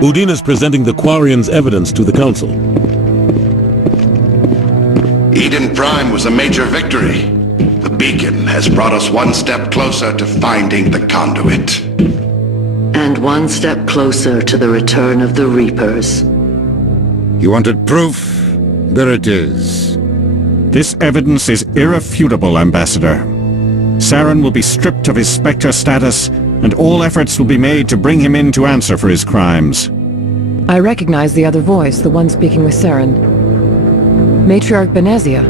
Udine is presenting the Quarian's evidence to the Council. Eden Prime was a major victory. The beacon has brought us one step closer to finding the conduit. And one step closer to the return of the Reapers. You wanted proof? There it is. This evidence is irrefutable, Ambassador. Saren will be stripped of his Spectre status, and all efforts will be made to bring him in to answer for his crimes. I recognize the other voice, the one speaking with Saren. Matriarch Benezia.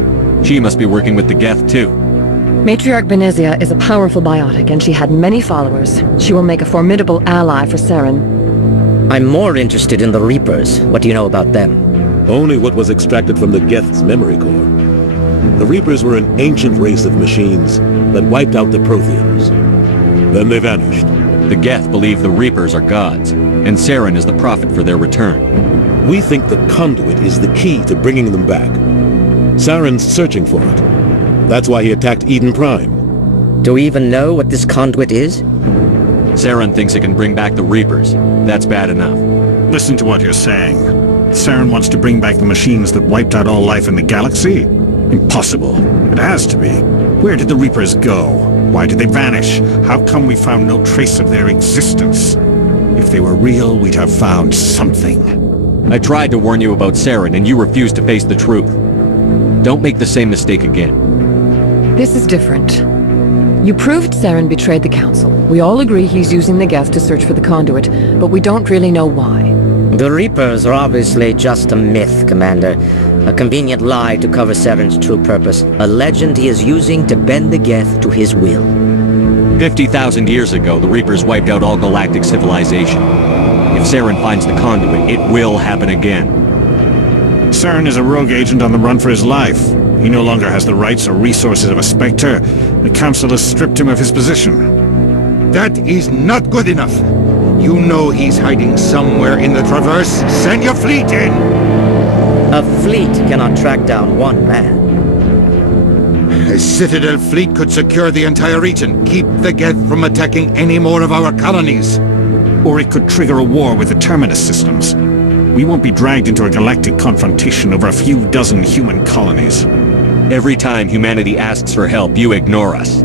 She must be working with the Geth, too. Matriarch Benezia is a powerful biotic, and she had many followers. She will make a formidable ally for Saren. I'm more interested in the Reapers. What do you know about them? Only what was extracted from the Geth's memory core. The Reapers were an ancient race of machines that wiped out the Protheans. Then they vanished. The Geth believe the Reapers are gods, and Saren is the prophet for their return. We think the conduit is the key to bringing them back. Saren's searching for it. That's why he attacked Eden Prime. Do we even know what this conduit is? Saren thinks it can bring back the Reapers. That's bad enough. Listen to what you're saying. Saren wants to bring back the machines that wiped out all life in the galaxy? Impossible. It has to be. Where did the Reapers go? Why did they vanish? How come we found no trace of their existence? If they were real, we'd have found something. I tried to warn you about Saren, and you refused to face the truth. Don't make the same mistake again. This is different. You proved Saren betrayed the Council. We all agree he's using the Geth to search for the conduit, but we don't really know why. The Reapers are obviously just a myth, Commander. A convenient lie to cover Saren's true purpose. A legend he is using to bend the Geth to his will. 50,000 years ago, the Reapers wiped out all galactic civilization. If Saren finds the conduit, it will happen again. Saren is a rogue agent on the run for his life. He no longer has the rights or resources of a Spectre. The Council has stripped him of his position. That is not good enough. You know he's hiding somewhere in the Traverse. Send your fleet in! A fleet cannot track down one man. A Citadel fleet could secure the entire region, keep the Geth from attacking any more of our colonies. Or it could trigger a war with the Terminus systems. We won't be dragged into a galactic confrontation over a few dozen human colonies. Every time humanity asks for help, you ignore us.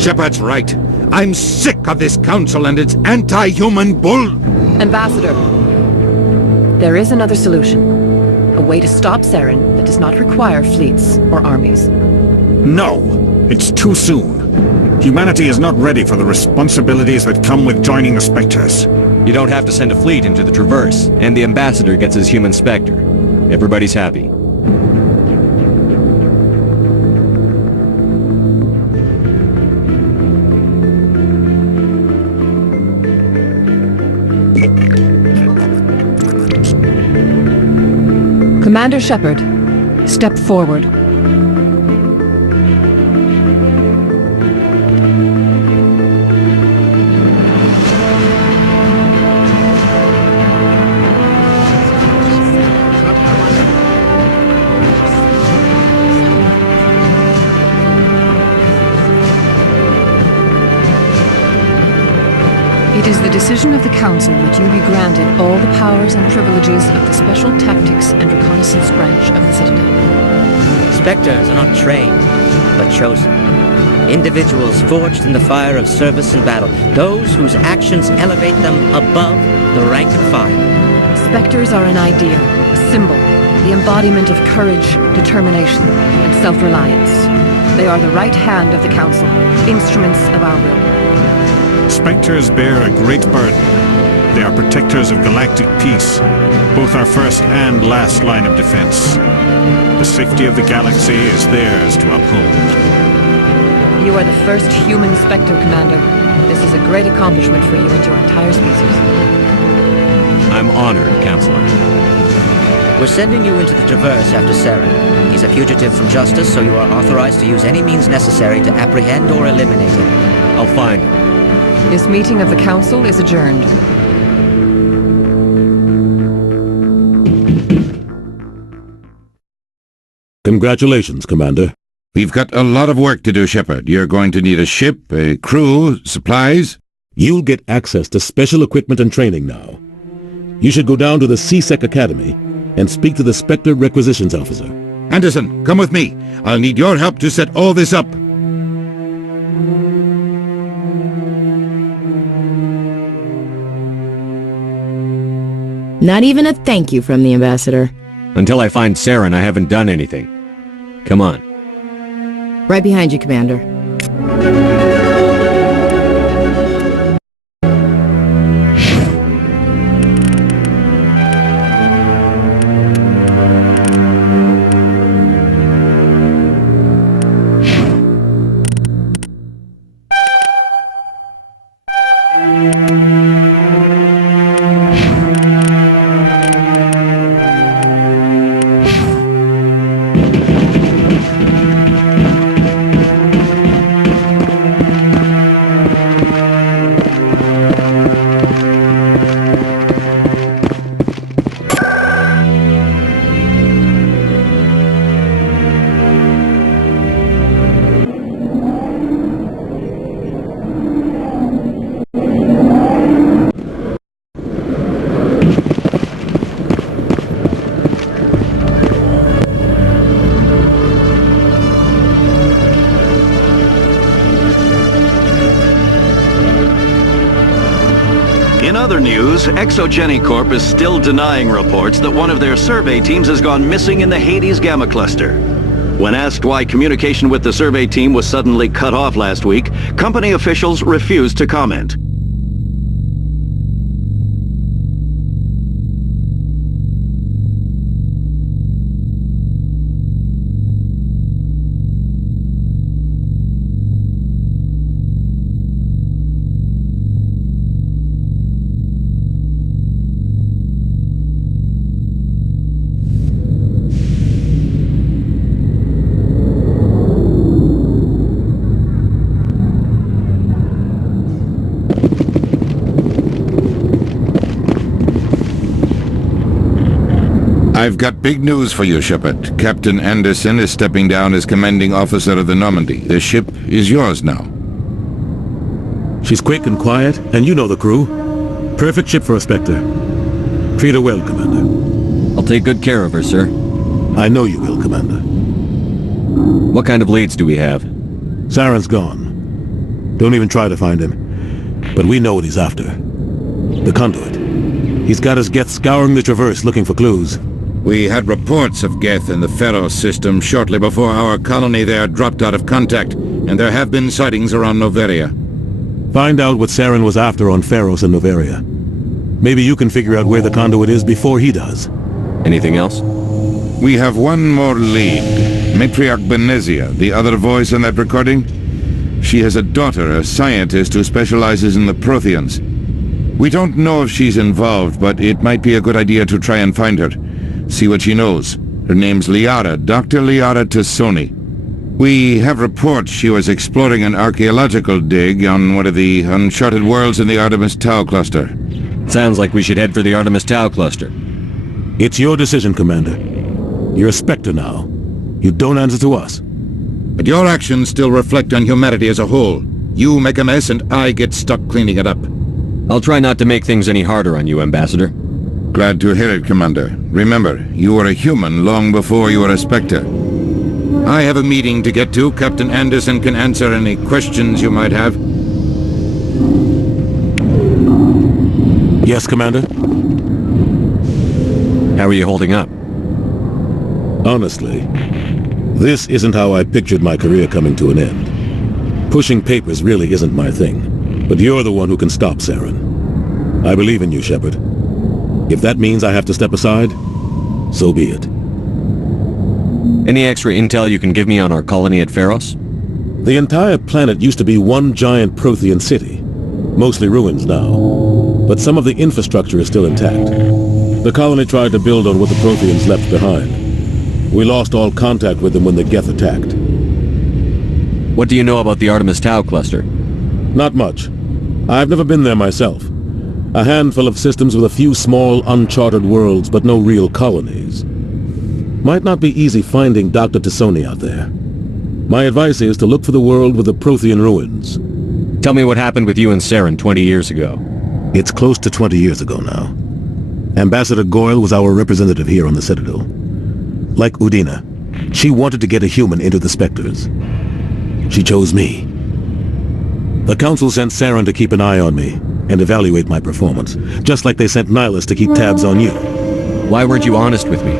Shepard's right. I'm sick of this council and its anti-human bull... Ambassador, there is another solution. A way to stop Saren that does not require fleets or armies. No! It's too soon. Humanity is not ready for the responsibilities that come with joining the Spectres. You don't have to send a fleet into the Traverse, and the Ambassador gets his human Spectre. Everybody's happy. Commander Shepard, step forward. It is the decision of the Council that you be granted all the powers and privileges of the Special Tactics and Reconnaissance Branch of the Citadel. Spectres are not trained, but chosen. Individuals forged in the fire of service and battle. Those whose actions elevate them above the rank and file. Spectres are an ideal, a symbol, the embodiment of courage, determination, and self-reliance. They are the right hand of the Council, instruments of our will. Spectres bear a great burden. They are protectors of galactic peace, both our first and last line of defense. The safety of the galaxy is theirs to uphold. You are the first human Spectre, Commander. This is a great accomplishment for you and your entire species. I'm honored, Counselor. We're sending you into the Traverse after Saren. He's a fugitive from justice, so you are authorized to use any means necessary to apprehend or eliminate him. I'll find him. This meeting of the Council is adjourned. Congratulations, Commander. We've got a lot of work to do, Shepard. You're going to need a ship, a crew, supplies. You'll get access to special equipment and training now. You should go down to the C-Sec Academy and speak to the Spectre Requisitions Officer. Anderson, come with me. I'll need your help to set all this up. Not even a thank you from the Ambassador. Until I find Saren, I haven't done anything. Come on. Right behind you, Commander. In other news, Exogeny Corp is still denying reports that one of their survey teams has gone missing in the Hades Gamma Cluster. When asked why communication with the survey team was suddenly cut off last week, company officials refused to comment. I've got big news for you, Shepard. Captain Anderson is stepping down as commanding officer of the Normandy. The ship is yours now. She's quick and quiet, and you know the crew. Perfect ship for a Spectre. Treat her well, Commander. I'll take good care of her, sir. I know you will, Commander. What kind of leads do we have? Saren's gone. Don't even try to find him. But we know what he's after. The conduit. He's got his Geth scouring the Traverse looking for clues. We had reports of Geth in the Pharos system shortly before our colony there dropped out of contact, and there have been sightings around Noveria. Find out what Saren was after on Pharos and Noveria. Maybe you can figure out where the conduit is before he does. Anything else? We have one more lead. Matriarch Benezia, the other voice in that recording. She has a daughter, a scientist who specializes in the Protheans. We don't know if she's involved, but it might be a good idea to try and find her. See what she knows. Her name's Liara, Dr. Liara Tassoni. We have reports she was exploring an archaeological dig on one of the uncharted worlds in the Artemis Tau cluster. Sounds like we should head for the Artemis Tau cluster. It's your decision, Commander. You're a Spectre now. You don't answer to us. But your actions still reflect on humanity as a whole. You make a mess and I get stuck cleaning it up. I'll try not to make things any harder on you, Ambassador. Glad to hear it, Commander. Remember, you were a human long before you were a Spectre. I have a meeting to get to. Captain Anderson can answer any questions you might have. Yes, Commander? How are you holding up? Honestly, this isn't how I pictured my career coming to an end. Pushing papers really isn't my thing, but you're the one who can stop Saren. I believe in you, Shepard. If that means I have to step aside, so be it. Any extra intel you can give me on our colony at Pharos? The entire planet used to be one giant Prothean city, mostly ruins now. But some of the infrastructure is still intact. The colony tried to build on what the Protheans left behind. We lost all contact with them when the Geth attacked. What do you know about the Artemis Tau cluster? Not much. I've never been there myself. A handful of systems with a few small, uncharted worlds, but no real colonies. Might not be easy finding Dr. Tassoni out there. My advice is to look for the world with the Prothean ruins. Tell me what happened with you and Saren 20 years ago. It's close to 20 years ago now. Ambassador Goyle was our representative here on the Citadel. Like Udina, she wanted to get a human into the Spectres. She chose me. The Council sent Saren to keep an eye on me and evaluate my performance, just like they sent Nihilus to keep tabs on you. Why weren't you honest with me?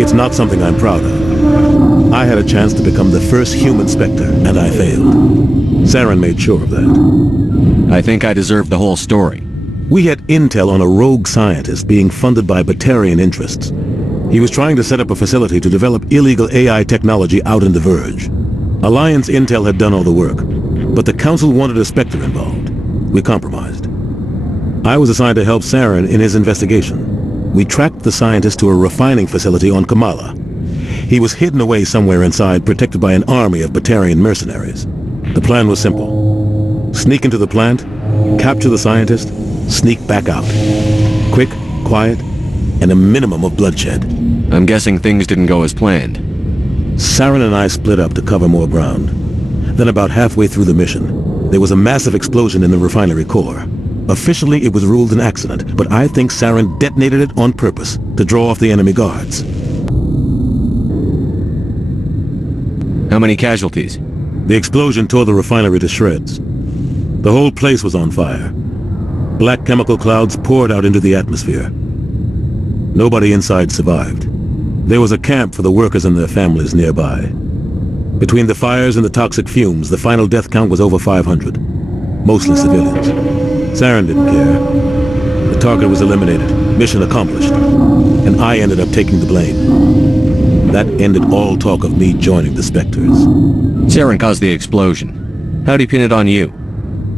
It's not something I'm proud of. I had a chance to become the first human Spectre, and I failed. Saren made sure of that. I think I deserve the whole story. We had intel on a rogue scientist being funded by Batarian interests. He was trying to set up a facility to develop illegal AI technology out in the Verge. Alliance intel had done all the work, but the Council wanted a Spectre involved. We compromised. I was assigned to help Saren in his investigation. We tracked the scientist to a refining facility on Kamala. He was hidden away somewhere inside, protected by an army of Batarian mercenaries. The plan was simple. Sneak into the plant, capture the scientist, sneak back out. Quick, quiet, and a minimum of bloodshed. I'm guessing things didn't go as planned. Saren and I split up to cover more ground. Then about halfway through the mission, there was a massive explosion in the refinery core. Officially, it was ruled an accident, but I think Saren detonated it on purpose to draw off the enemy guards. How many casualties? The explosion tore the refinery to shreds. The whole place was on fire. Black chemical clouds poured out into the atmosphere. Nobody inside survived. There was a camp for the workers and their families nearby. Between the fires and the toxic fumes, the final death count was over 500. Mostly civilians. Saren didn't care. The target was eliminated. Mission accomplished. And I ended up taking the blame. That ended all talk of me joining the Spectres. Saren caused the explosion. How'd he pin it on you?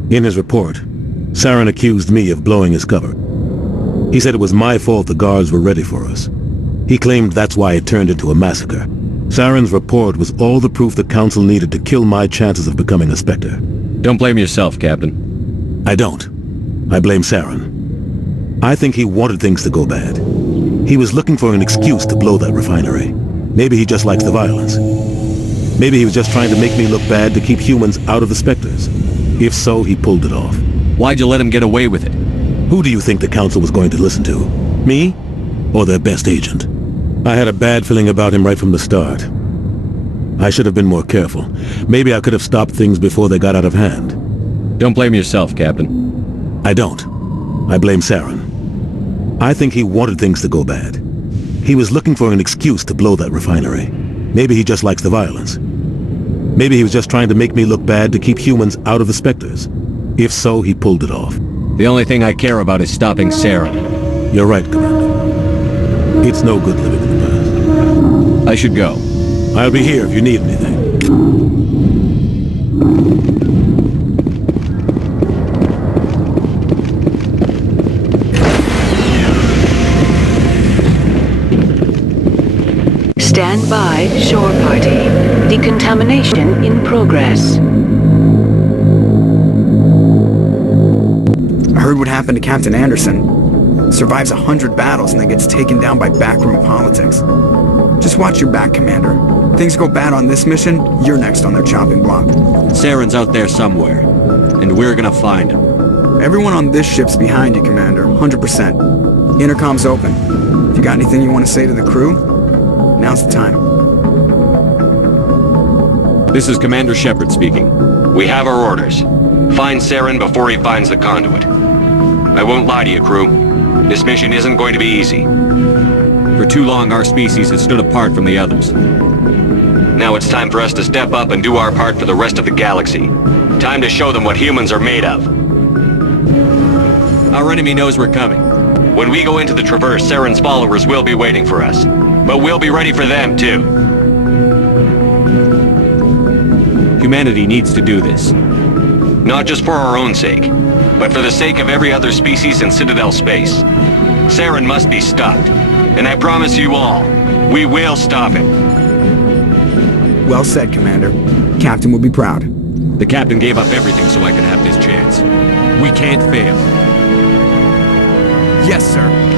In his report, Saren accused me of blowing his cover. He said it was my fault the guards were ready for us. He claimed that's why it turned into a massacre. Saren's report was all the proof the Council needed to kill my chances of becoming a Spectre. Don't blame yourself, Captain. I don't. I blame Saren. I think he wanted things to go bad. He was looking for an excuse to blow that refinery. Maybe he just likes the violence. Maybe he was just trying to make me look bad to keep humans out of the Spectres. If so, he pulled it off. Why'd you let him get away with it? Who do you think the Council was going to listen to? Me? Or their best agent? I had a bad feeling about him right from the start. I should have been more careful. Maybe I could have stopped things before they got out of hand. Don't blame yourself, Captain. I don't. I blame Saren. I think he wanted things to go bad. He was looking for an excuse to blow that refinery. Maybe he just likes the violence. Maybe he was just trying to make me look bad to keep humans out of the Spectres. If so, he pulled it off. The only thing I care about is stopping Saren. You're right, Commander. It's no good living in the past. I should go. I'll be here if you need anything. Stand by, shore party. Decontamination in progress. I heard what happened to Captain Anderson. Survives 100 battles and then gets taken down by backroom politics. Just watch your back, Commander. Things go bad on this mission, you're next on their chopping block. Saren's out there somewhere, and we're gonna find him. Everyone on this ship's behind you, Commander, 100%. Intercom's open. If you got anything you want to say to the crew, now's the time. This is Commander Shepard speaking. We have our orders. Find Saren before he finds the conduit. I won't lie to you, crew. This mission isn't going to be easy. For too long, our species has stood apart from the others. Now it's time for us to step up and do our part for the rest of the galaxy. Time to show them what humans are made of. Our enemy knows we're coming. When we go into the Traverse, Saren's followers will be waiting for us. But we'll be ready for them, too. Humanity needs to do this. Not just for our own sake, but for the sake of every other species in Citadel space. Saren must be stopped. And I promise you all, we will stop him. Well said, Commander. Captain will be proud. The Captain gave up everything so I could have this chance. We can't fail. Yes, sir.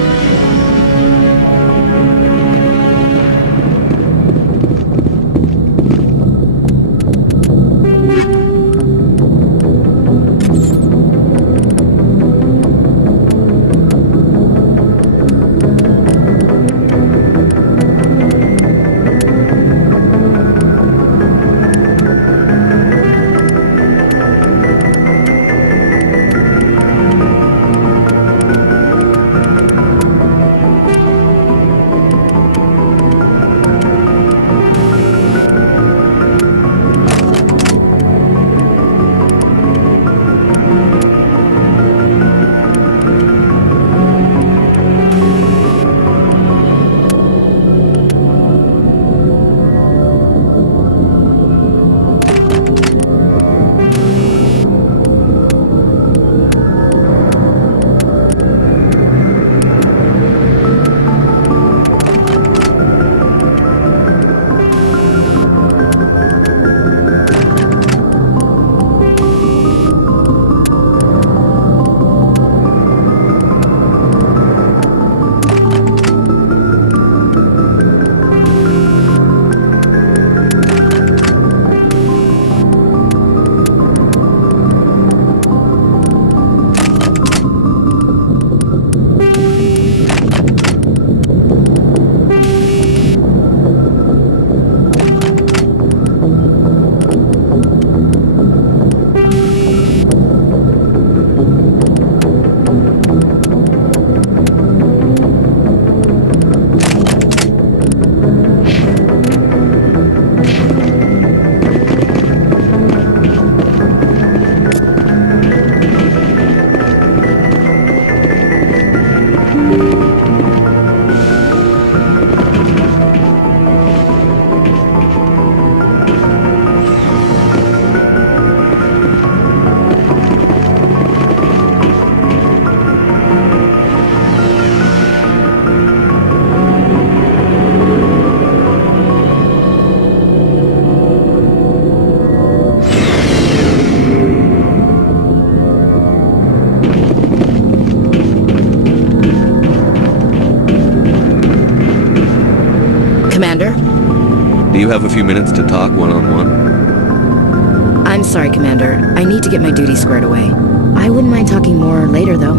Do you have a few minutes to talk one-on-one? I'm sorry, Commander. I need to get my duty squared away. I wouldn't mind talking more later, though.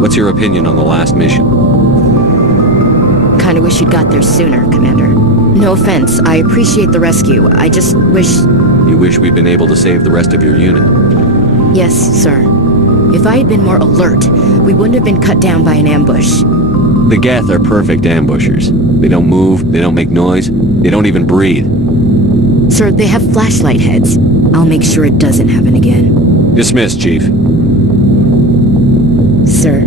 What's your opinion on the last mission? Kinda wish you'd got there sooner, Commander. No offense, I appreciate the rescue. I just wish... You wish we'd been able to save the rest of your unit? Yes, sir. If I had been more alert, we wouldn't have been cut down by an ambush. The Geth are perfect ambushers. They don't move, they don't make noise, they don't even breathe. Sir, they have flashlight heads. I'll make sure it doesn't happen again. Dismissed, Chief. Sir.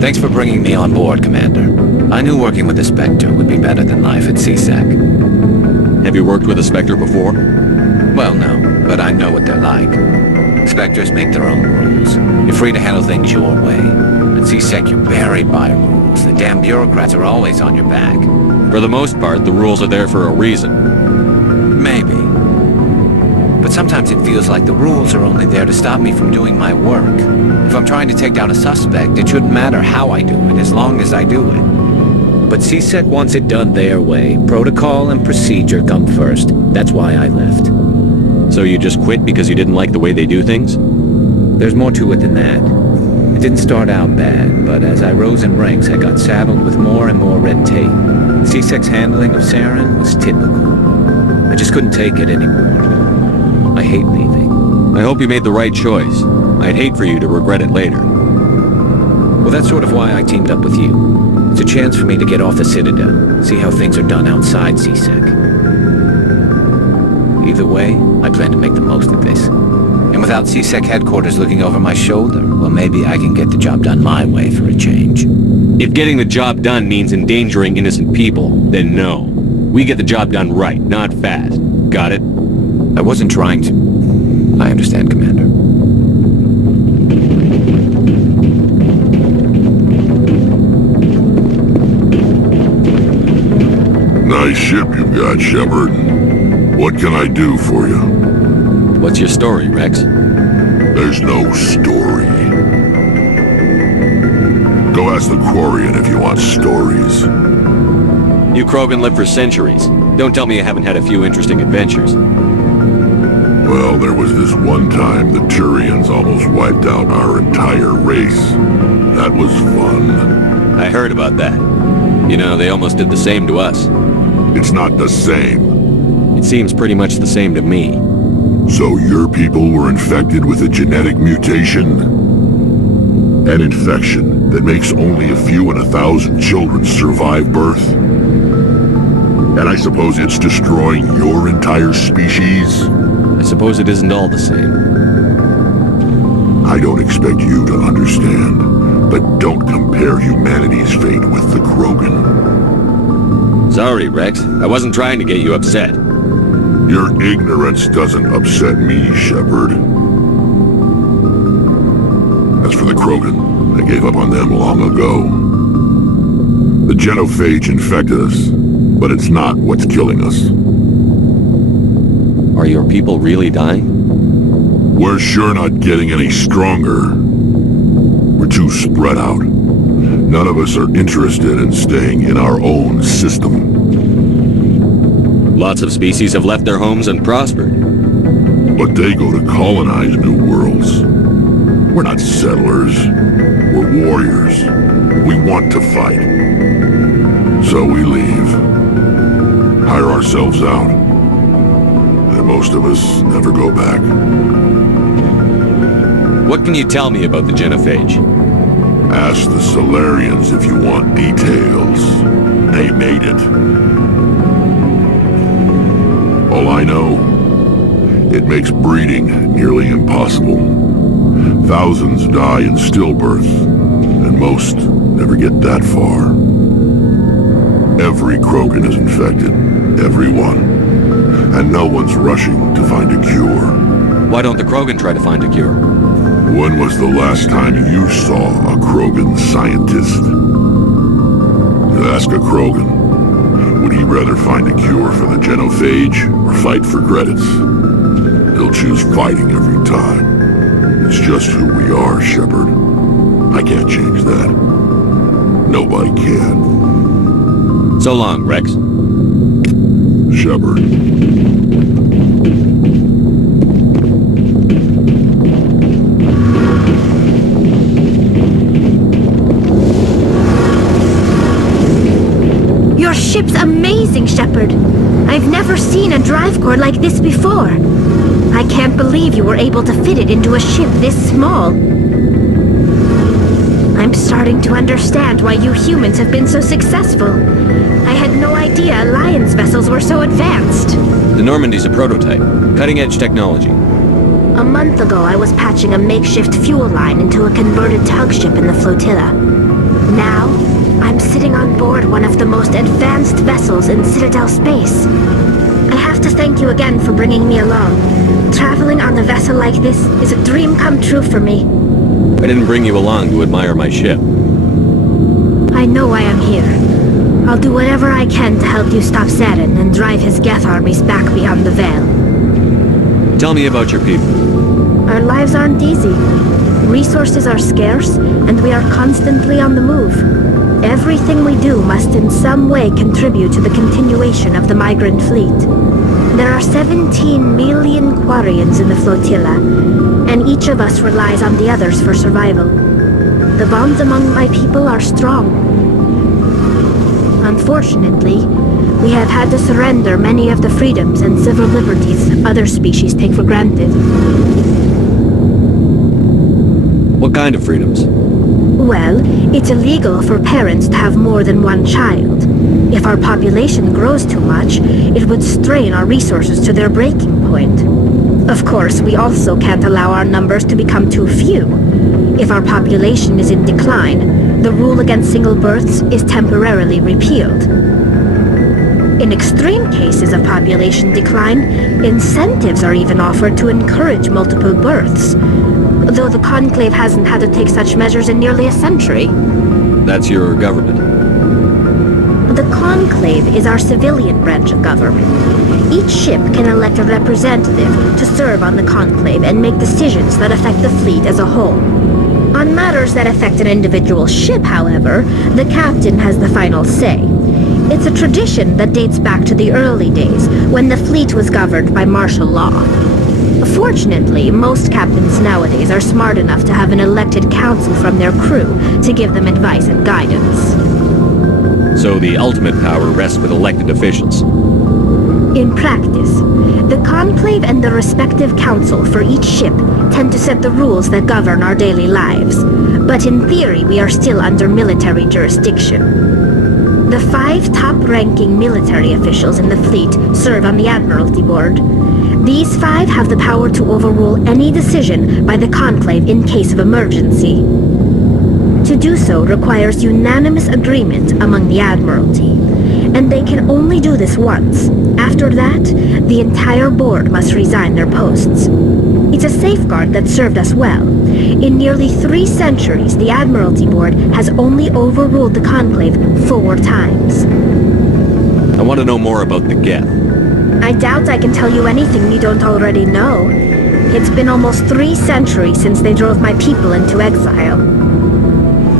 Thanks for bringing me on board, Commander. I knew working with the Spectre would be better than life at CSEC. Have you worked with a Spectre before? Well, no, but I know what they're like. Spectres make their own rules. You're free to handle things your way. At CSEC, you're buried by rules. The damn bureaucrats are always on your back. For the most part, the rules are there for a reason. Maybe. But sometimes it feels like the rules are only there to stop me from doing my work. If I'm trying to take down a suspect, it shouldn't matter how I do it, as long as I do it. But CSEC wants it done their way. Protocol and procedure come first. That's why I left. So you just quit because you didn't like the way they do things? There's more to it than that. It didn't start out bad, but as I rose in ranks, I got saddled with more and more red tape. CSEC's handling of Saren was typical. I just couldn't take it anymore. I hate leaving. I hope you made the right choice. I'd hate for you to regret it later. Well, that's sort of why I teamed up with you. It's a chance for me to get off the Citadel, see how things are done outside CSEC. Either way, I plan to make the most of this. And without CSEC headquarters looking over my shoulder, well, maybe I can get the job done my way for a change. If getting the job done means endangering innocent people, then no. We get the job done right, not fast. Got it? I wasn't trying to. I understand, Commander. Nice ship you've got, Shepard. What can I do for you? What's your story, Rex? There's no story. Go ask the Quarian if you want stories. You Krogan live for centuries. Don't tell me you haven't had a few interesting adventures. Well, there was this one time the Turians almost wiped out our entire race. That was fun. I heard about that. You know, they almost did the same to us. It's not the same. It seems pretty much the same to me. So your people were infected with a genetic mutation? An infection that makes only a few in 1,000 children survive birth? And I suppose it's destroying your entire species? I suppose it isn't all the same. I don't expect you to understand, but don't compare humanity's fate with the Krogan. Sorry, Rex. I wasn't trying to get you upset. Your ignorance doesn't upset me, Shepard. As for the Krogan, I gave up on them long ago. The genophage infected us, but it's not what's killing us. Are your people really dying? We're sure not getting any stronger. We're too spread out. None of us are interested in staying in our own system. Lots of species have left their homes and prospered. But they go to colonize new worlds. We're not settlers. We're warriors. We want to fight. So we leave. Hire ourselves out. And most of us never go back. What can you tell me about the genophage? Ask the Solarians if you want details. They made it. All I know, it makes breeding nearly impossible. Thousands die in stillbirth, and most never get that far. Every Krogan is infected. Everyone. And no one's rushing to find a cure. Why don't the Krogan try to find a cure? When was the last time you saw a Krogan scientist? Ask a Krogan. Would he rather find a cure for the genophage or fight for credits? He'll choose fighting every time. It's just who we are, Shepard. I can't change that. Nobody can. So long, Rex. Shepard. Your ship's amazing, Shepard. I've never seen a drive core like this before. I can't believe you were able to fit it into a ship this small. I'm starting to understand why you humans have been so successful. I had no idea Alliance vessels were so advanced. The Normandy's a prototype. Cutting-edge technology. A month ago, I was patching a makeshift fuel line into a converted tug ship in the flotilla. Now, I'm sitting on board one of the most advanced vessels in Citadel space. I have to thank you again for bringing me along. Traveling on a vessel like this is a dream come true for me. I didn't bring you along to admire my ship. I know why I'm here. I'll do whatever I can to help you stop Saren and drive his Geth armies back beyond the Veil. Tell me about your people. Our lives aren't easy. Resources are scarce, and we are constantly on the move. Everything we do must in some way contribute to the continuation of the migrant fleet. There are 17 million Quarians in the flotilla, and each of us relies on the others for survival. The bonds among my people are strong. Unfortunately, we have had to surrender many of the freedoms and civil liberties other species take for granted. What kind of freedoms? Well, it's illegal for parents to have more than one child. If our population grows too much, it would strain our resources to their breaking point. Of course, we also can't allow our numbers to become too few. If our population is in decline, the rule against single births is temporarily repealed. In extreme cases of population decline, incentives are even offered to encourage multiple births, though the Conclave hasn't had to take such measures in nearly a century. That's your government. The Conclave is our civilian branch of government. Each ship can elect a representative to serve on the Conclave and make decisions that affect the fleet as a whole. On matters that affect an individual ship, however, the captain has the final say. It's a tradition that dates back to the early days, when the fleet was governed by martial law. Fortunately, most captains nowadays are smart enough to have an elected council from their crew to give them advice and guidance. So the ultimate power rests with elected officials. In practice, the Conclave and the respective council for each ship tend to set the rules that govern our daily lives. But in theory, we are still under military jurisdiction. The 5 top-ranking military officials in the fleet serve on the Admiralty Board. These 5 have the power to overrule any decision by the Conclave in case of emergency. To do so requires unanimous agreement among the Admiralty, and they can only do this once. After that, the entire board must resign their posts. It's a safeguard that served us well. In nearly 3 centuries, the Admiralty Board has only overruled the Conclave 4 times. I want to know more about the Geth. I doubt I can tell you anything you don't already know. It's been almost 3 centuries since they drove my people into exile.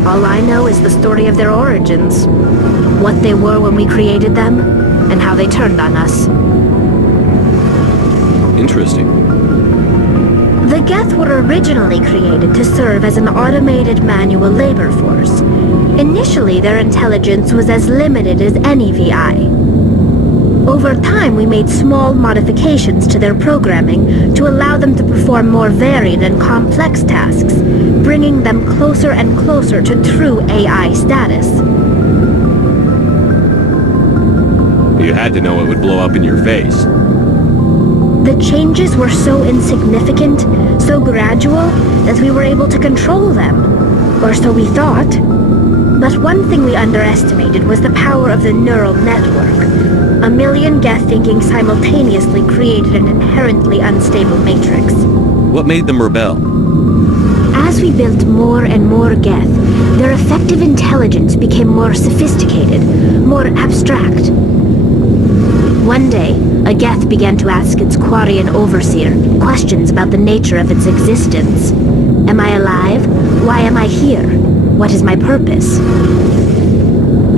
All I know is the story of their origins, what they were when we created them, and how they turned on us. Interesting. The Geth were originally created to serve as an automated manual labor force. Initially, their intelligence was as limited as any VI. Over time, we made small modifications to their programming to allow them to perform more varied and complex tasks, bringing them closer and closer to true AI status. You had to know it would blow up in your face. The changes were so insignificant, so gradual, that we were able to control them. Or so we thought. But one thing we underestimated was the power of the neural network. A million Geth thinking simultaneously created an inherently unstable matrix. What made them rebel? As we built more and more Geth, their effective intelligence became more sophisticated, more abstract. One day, a Geth began to ask its Quarian overseer questions about the nature of its existence. Am I alive? Why am I here? what is my purpose?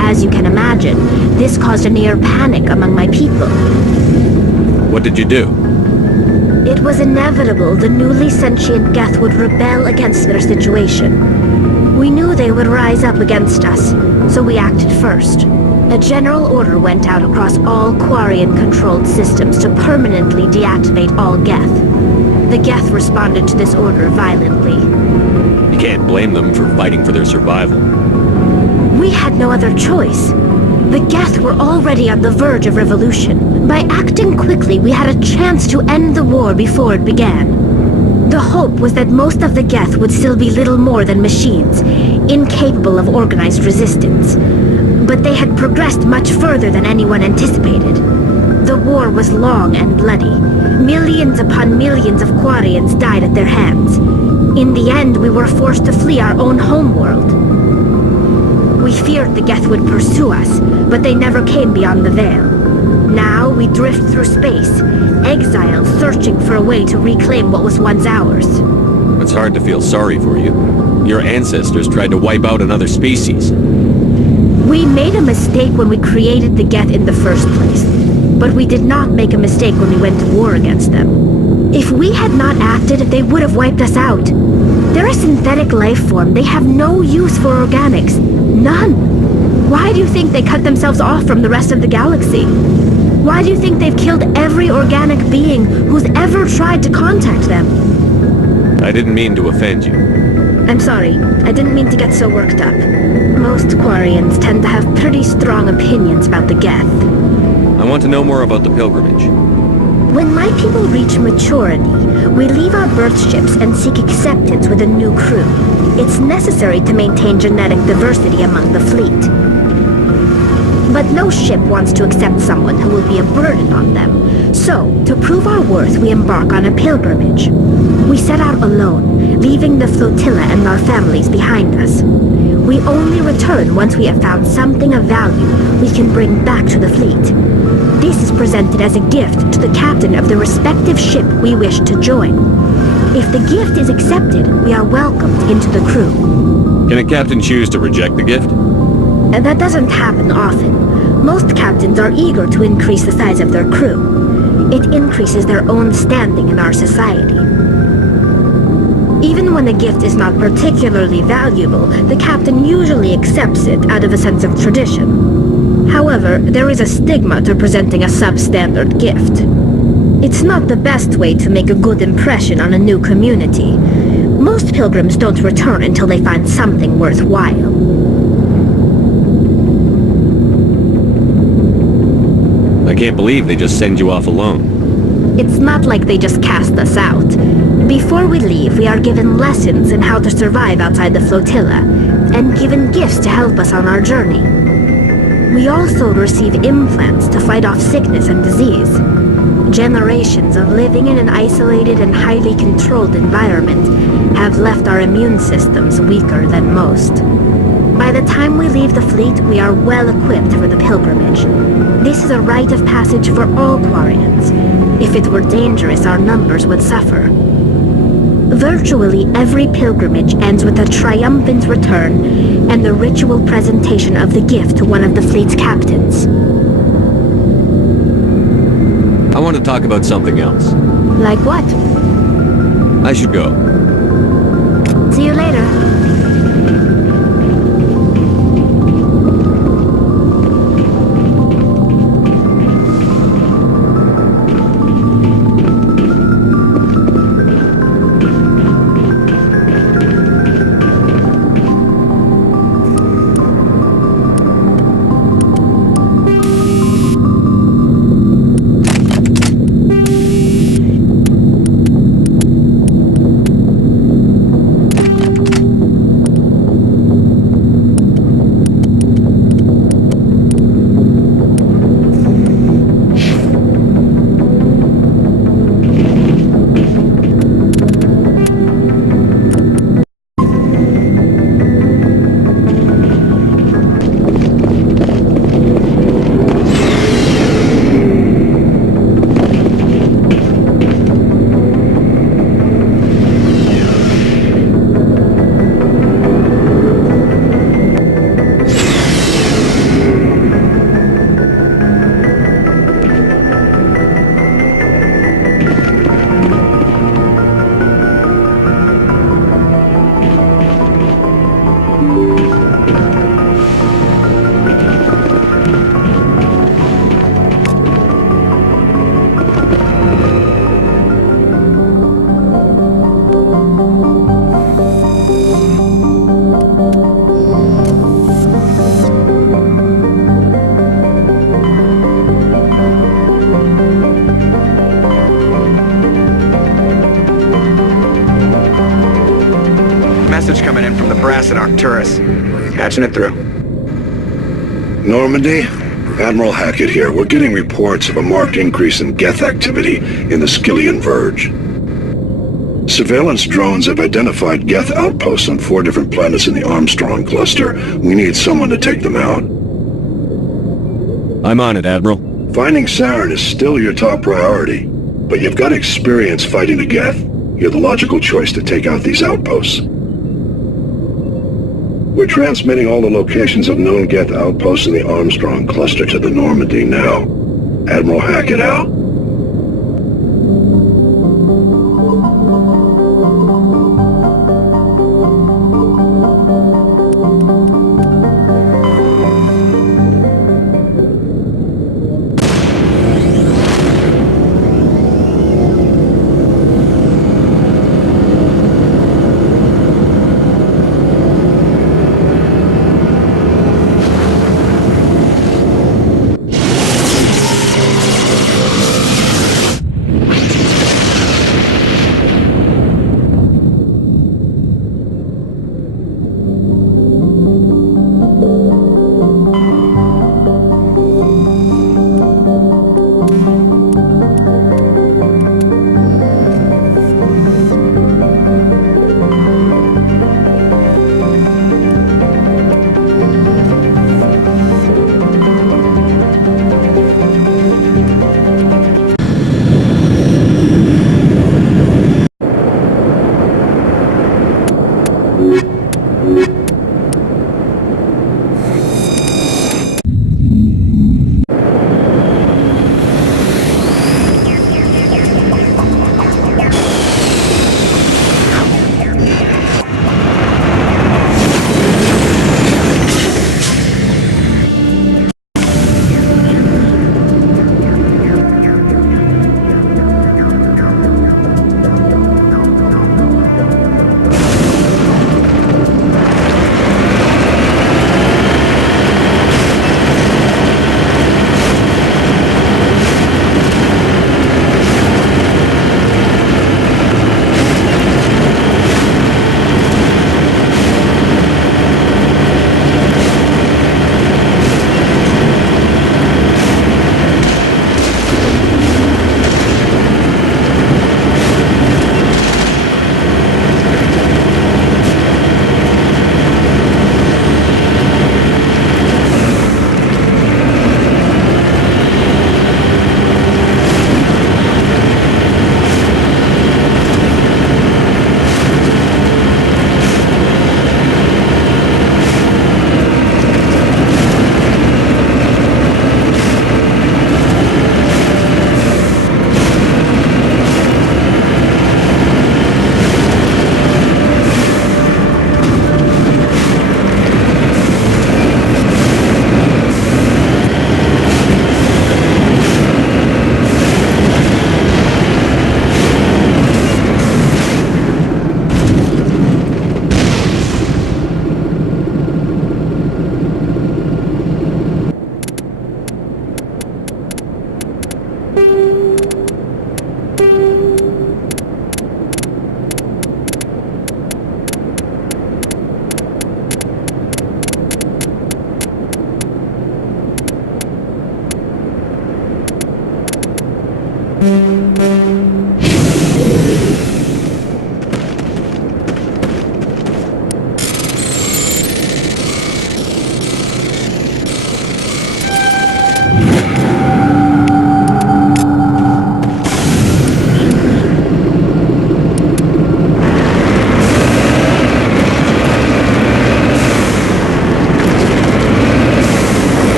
As you can imagine, this caused a near panic among my people. What did you do? It was inevitable the newly sentient Geth would rebel against their situation. We knew they would rise up against us, so we acted first. A general order went out across all Quarian-controlled systems to permanently deactivate all Geth. The Geth responded to this order violently. You can't blame them for fighting for their survival. We had no other choice. The Geth were already on the verge of revolution. By acting quickly, we had a chance to end the war before it began. The hope was that most of the Geth would still be little more than machines, incapable of organized resistance. But they had progressed much further than anyone anticipated. The war was long and bloody. Millions upon millions of Quarians died at their hands. In the end, we were forced to flee our own homeworld. We feared the Geth would pursue us, but they never came beyond the Veil. Now we drift through space, exiled, searching for a way to reclaim what was once ours. It's hard to feel sorry for you. Your ancestors tried to wipe out another species. We made a mistake when we created the Geth in the first place, but we did not make a mistake when we went to war against them. If we had not acted, they would have wiped us out. They're a synthetic life form. They have no use for organics. None. Why do you think they cut themselves off from the rest of the galaxy? Why do you think they've killed every organic being who's ever tried to contact them? I didn't mean to offend you. I'm sorry. I didn't mean to get so worked up. Most Quarians tend to have pretty strong opinions about the Geth. I want to know more about the pilgrimage. When my people reach maturity, we leave our birth ships and seek acceptance with a new crew. It's necessary to maintain genetic diversity among the fleet. But no ship wants to accept someone who will be a burden on them. So, to prove our worth, we embark on a pilgrimage. We set out alone, leaving the flotilla and our families behind us. We only return once we have found something of value we can bring back to the fleet. This is presented as a gift to the captain of the respective ship we wish to join. If the gift is accepted, we are welcomed into the crew. Can a captain choose to reject the gift? That doesn't happen often. Most captains are eager to increase the size of their crew. It increases their own standing in our society. Even when a gift is not particularly valuable, the captain usually accepts it out of a sense of tradition. However, there is a stigma to presenting a substandard gift. It's not the best way to make a good impression on a new community. Most pilgrims don't return until they find something worthwhile. I can't believe they just send you off alone. It's not like they just cast us out. Before we leave, we are given lessons in how to survive outside the flotilla, and given gifts to help us on our journey. We also receive implants to fight off sickness and disease. Generations of living in an isolated and highly controlled environment have left our immune systems weaker than most. By the time we leave the fleet, we are well equipped for the pilgrimage. This is a rite of passage for all Quarians. If it were dangerous, our numbers would suffer. Virtually every pilgrimage ends with a triumphant return and the ritual presentation of the gift to one of the fleet's captains. I want to talk about something else. Like what? I should go. See you later. message coming in from the brass at Arcturus. Patching it through. Normandy? Admiral Hackett here. We're getting reports of a marked increase in Geth activity in the Skyllian Verge. Surveillance drones have identified Geth outposts on 4 different planets in the Armstrong cluster. We need someone to take them out. I'm on it, Admiral. Finding Saren is still your top priority, but you've got experience fighting the Geth. You're the logical choice to take out these outposts. We're transmitting all the locations of known Geth outposts in the Armstrong cluster to the Normandy now. Admiral Hackett out.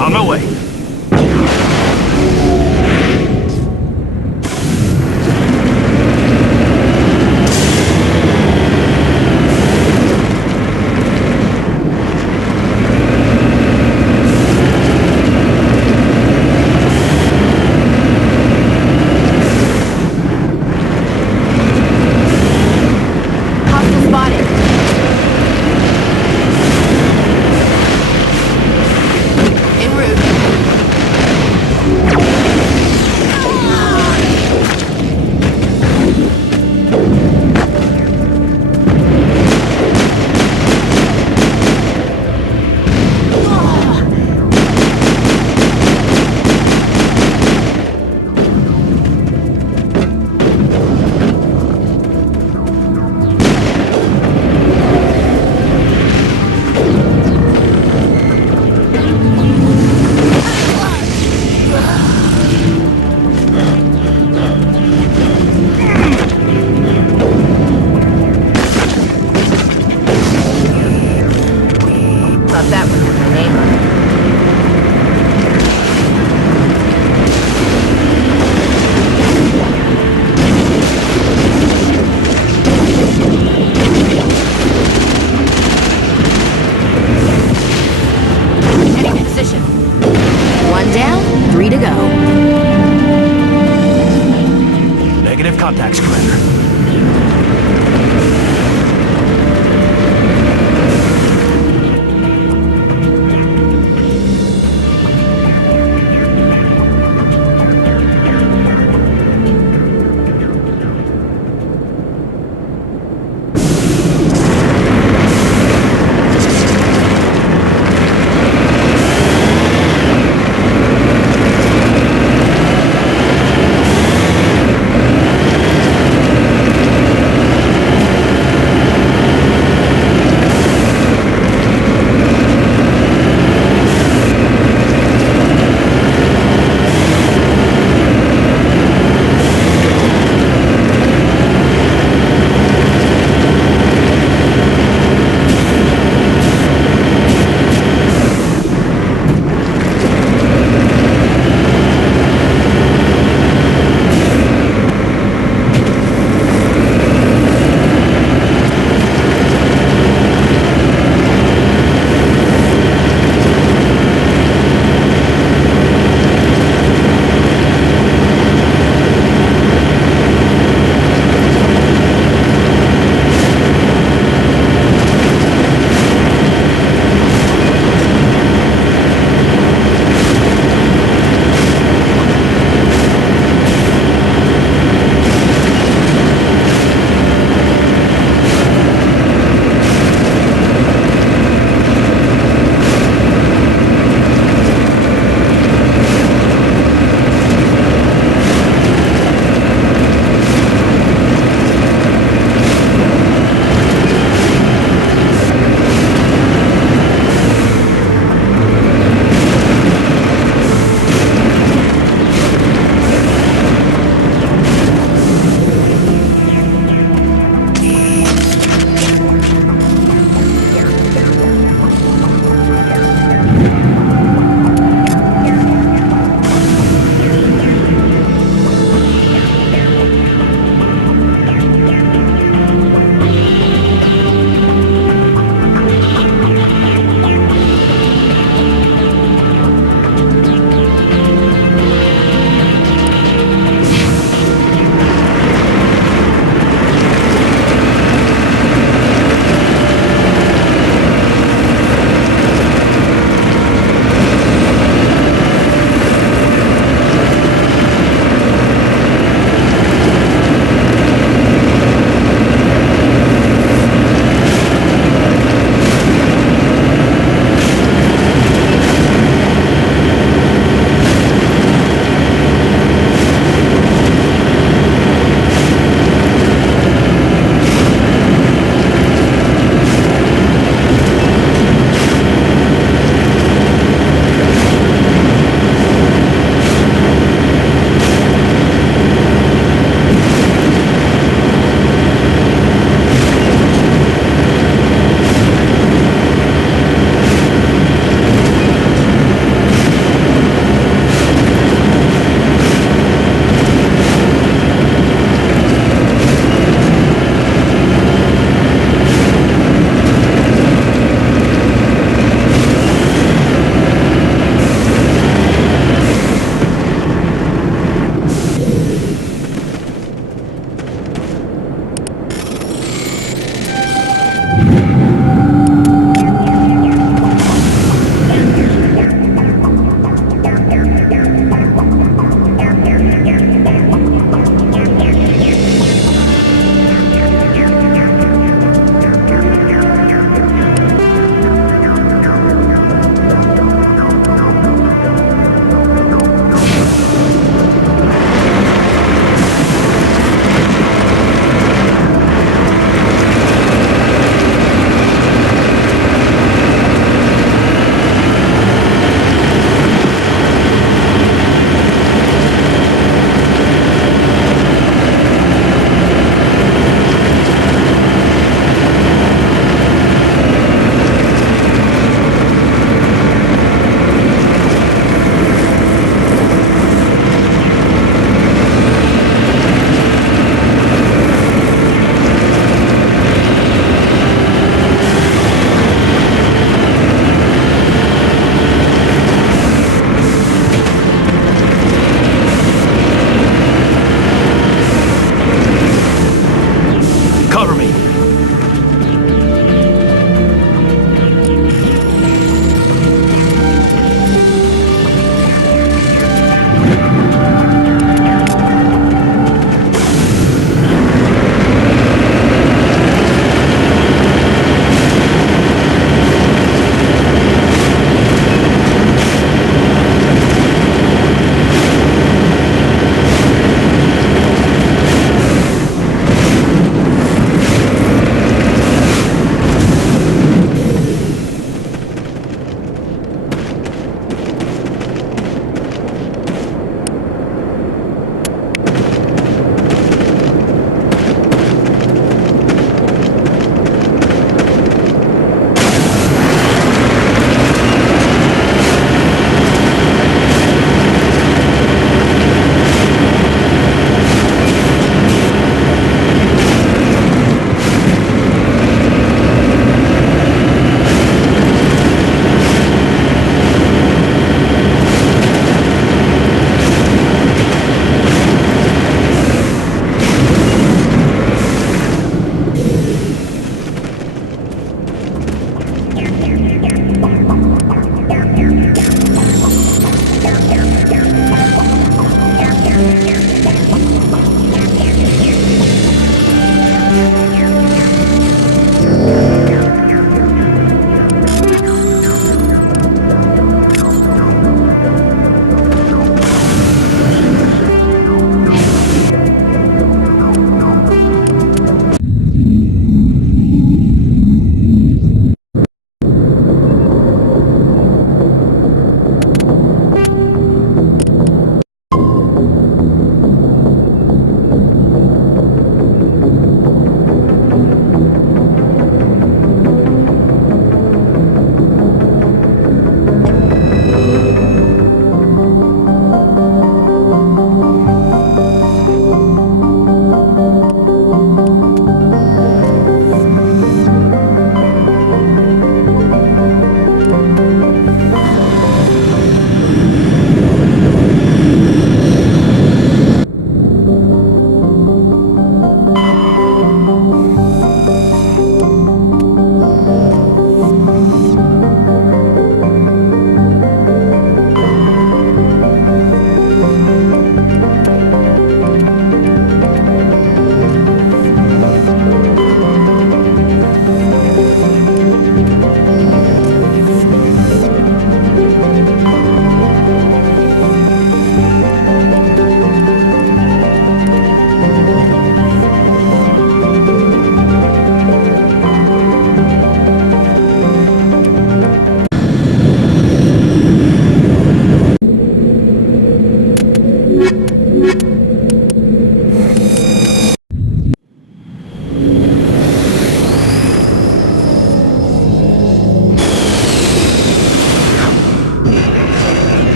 On my way. Contacts, Commander.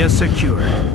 area secure.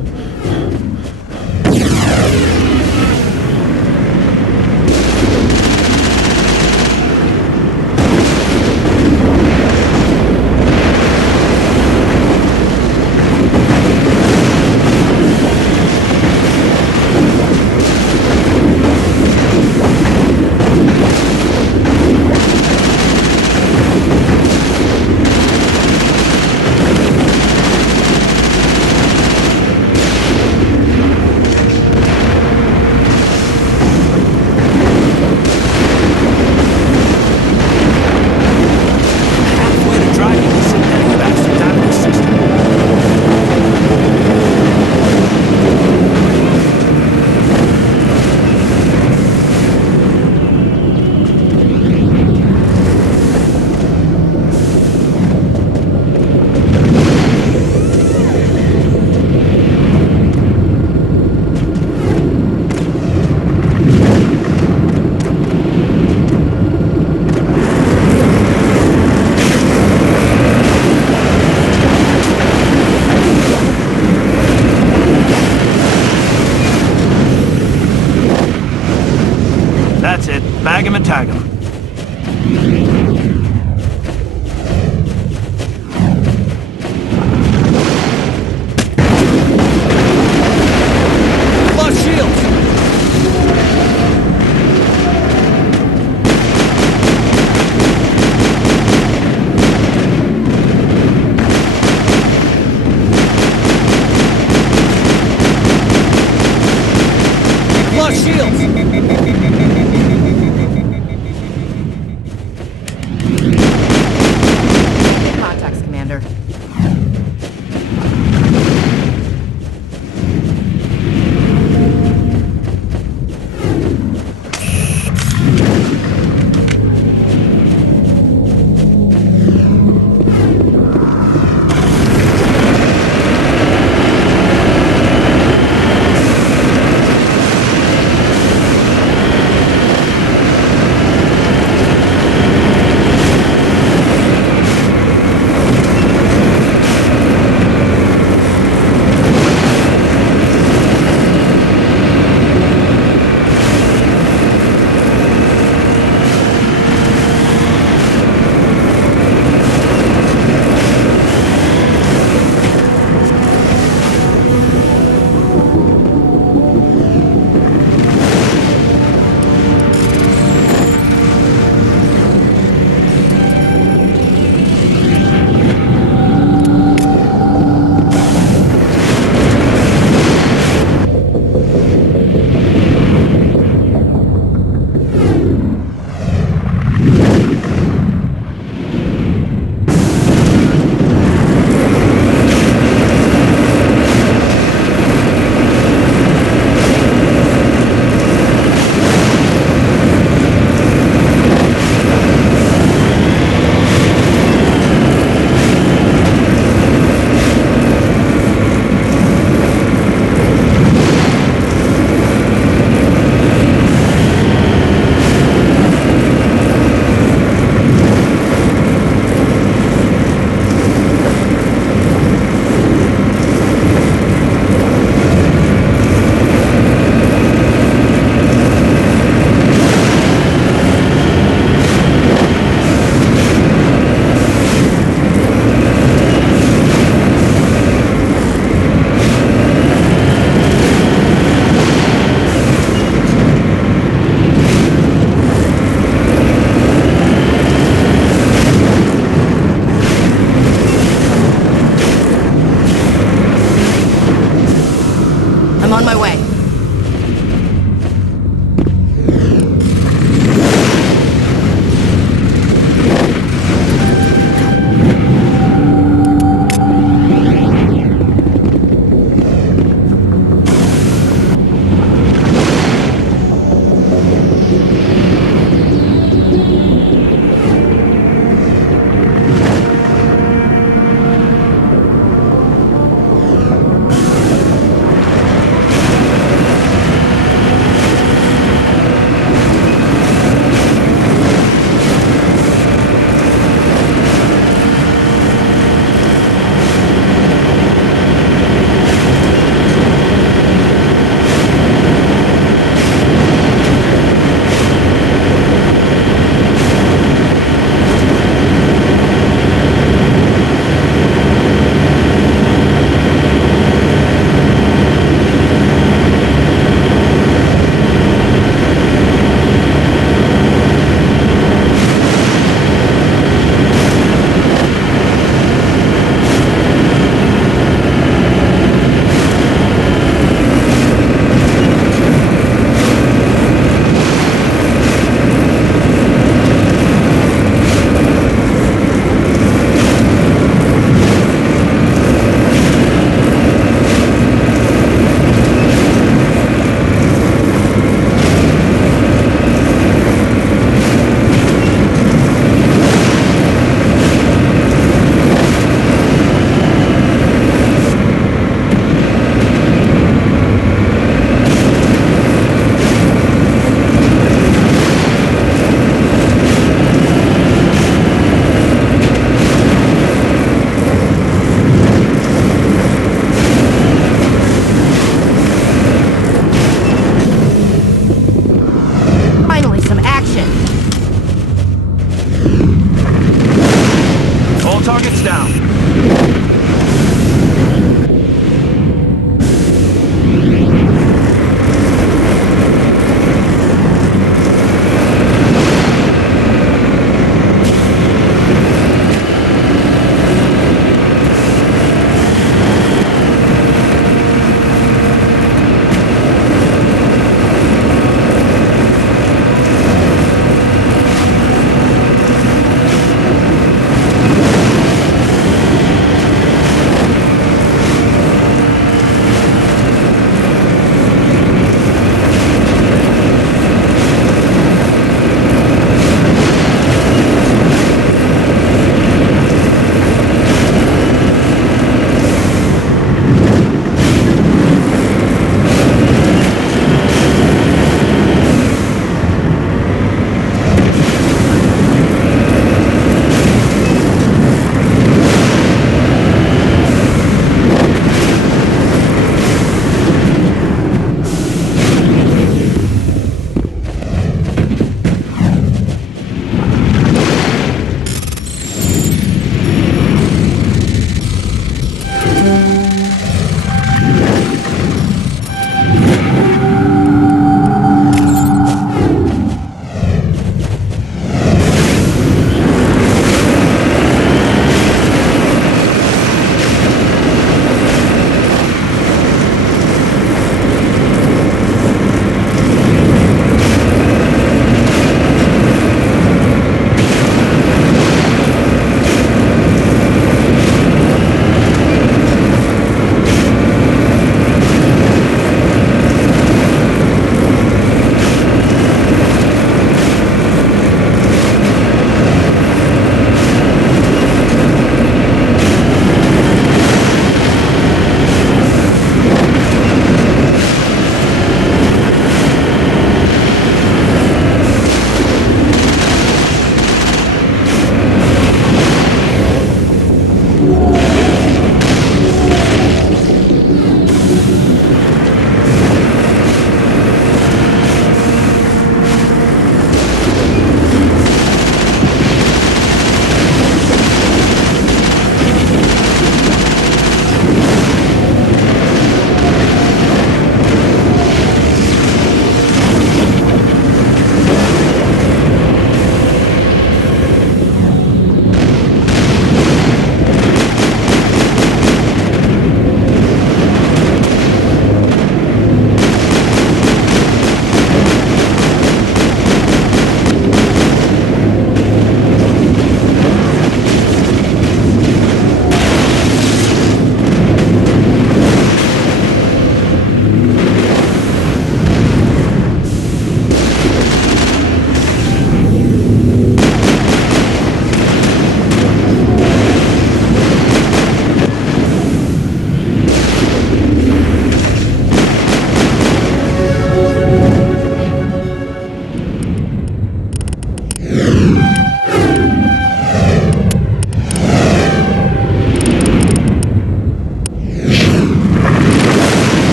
That's it. Bag him and tag him. Lost shields! Lost shields!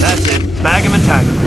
That's it. Bag him and tag him.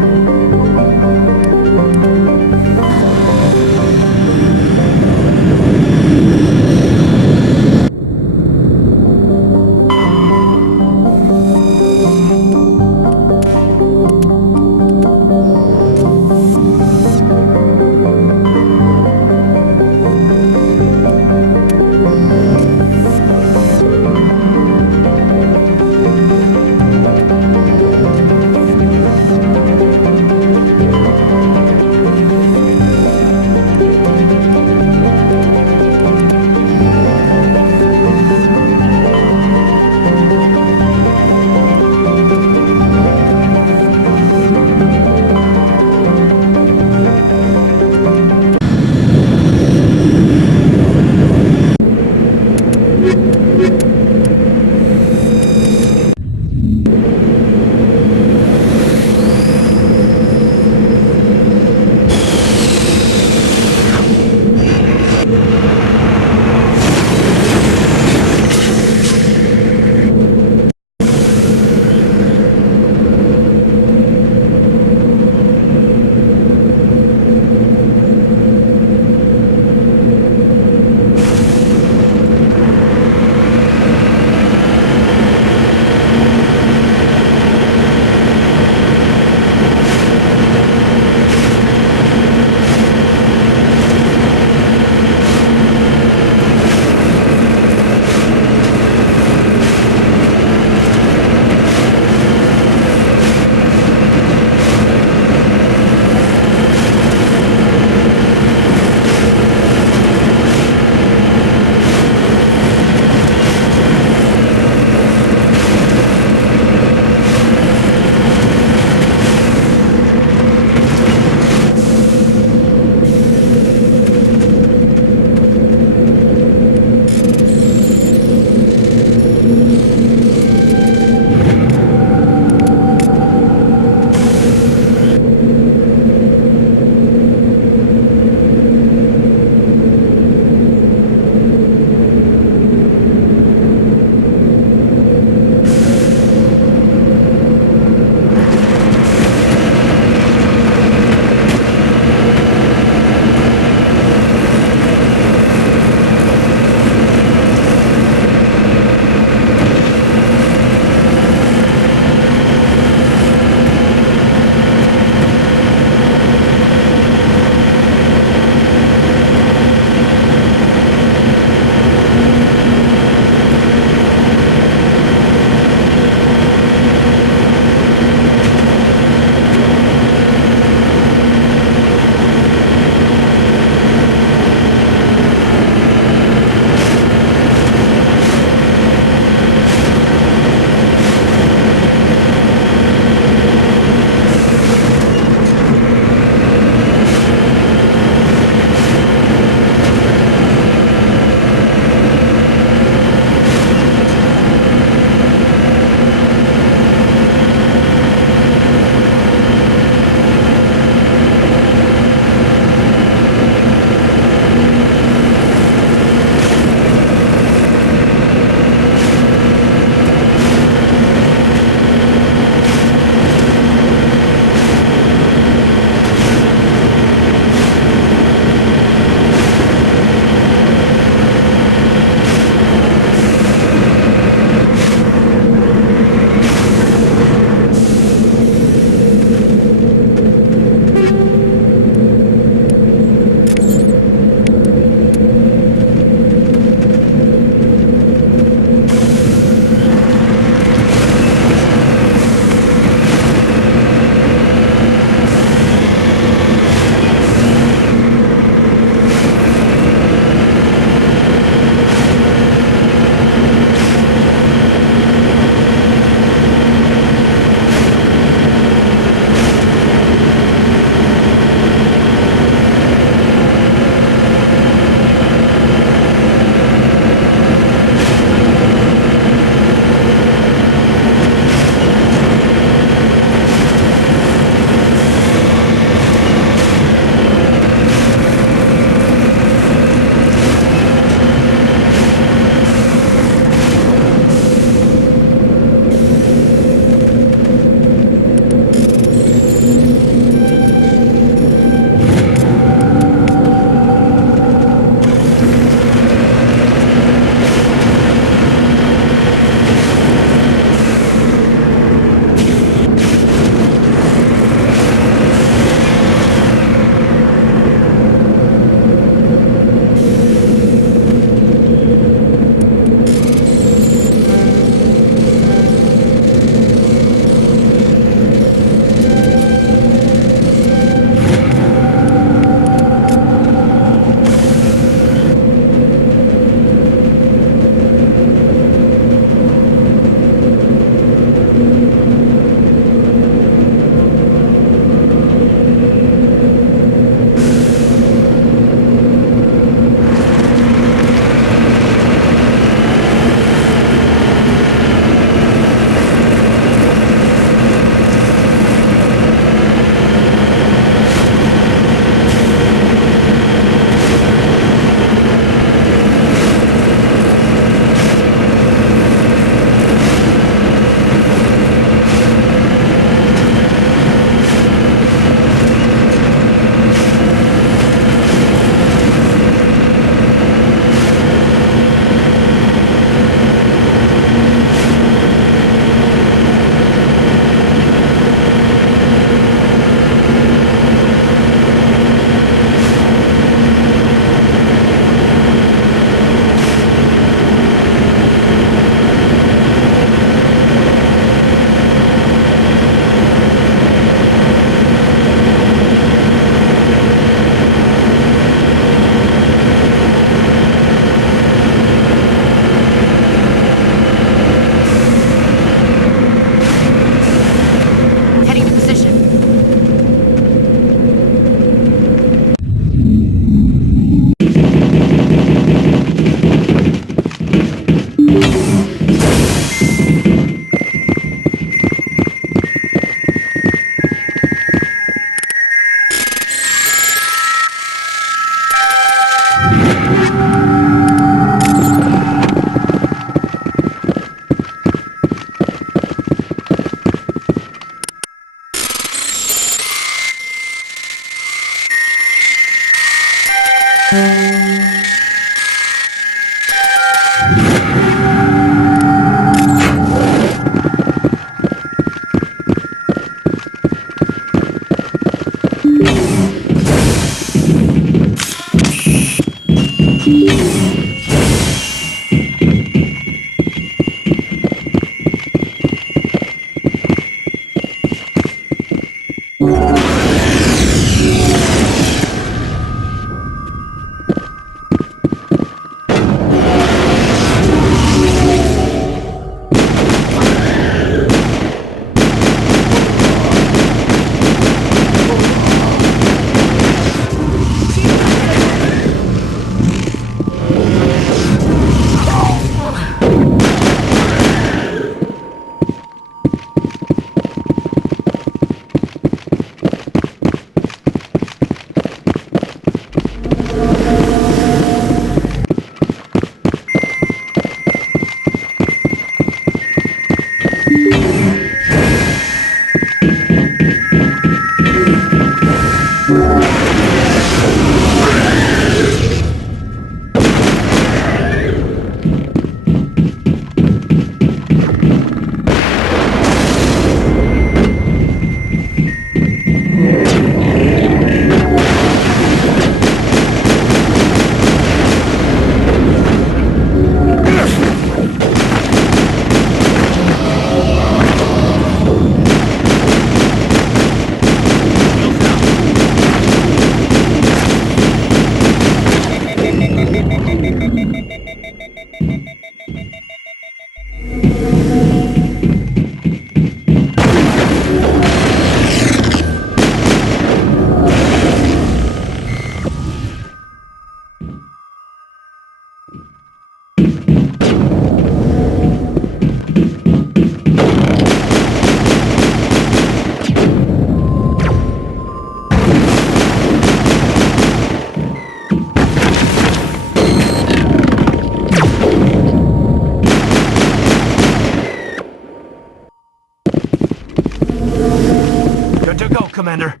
Commander.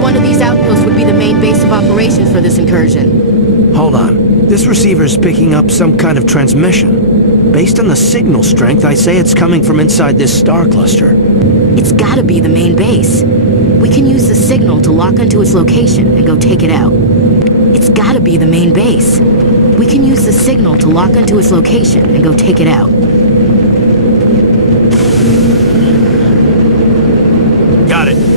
One of these outposts would be the main base of operations for this incursion. Hold on. This receiver's picking up some kind of transmission. Based on the signal strength, I say it's coming from inside this star cluster. It's gotta be the main base. We can use the signal to lock onto its location and go take it out. It's gotta be the main base. We can use the signal to lock onto its location and go take it out. Got it.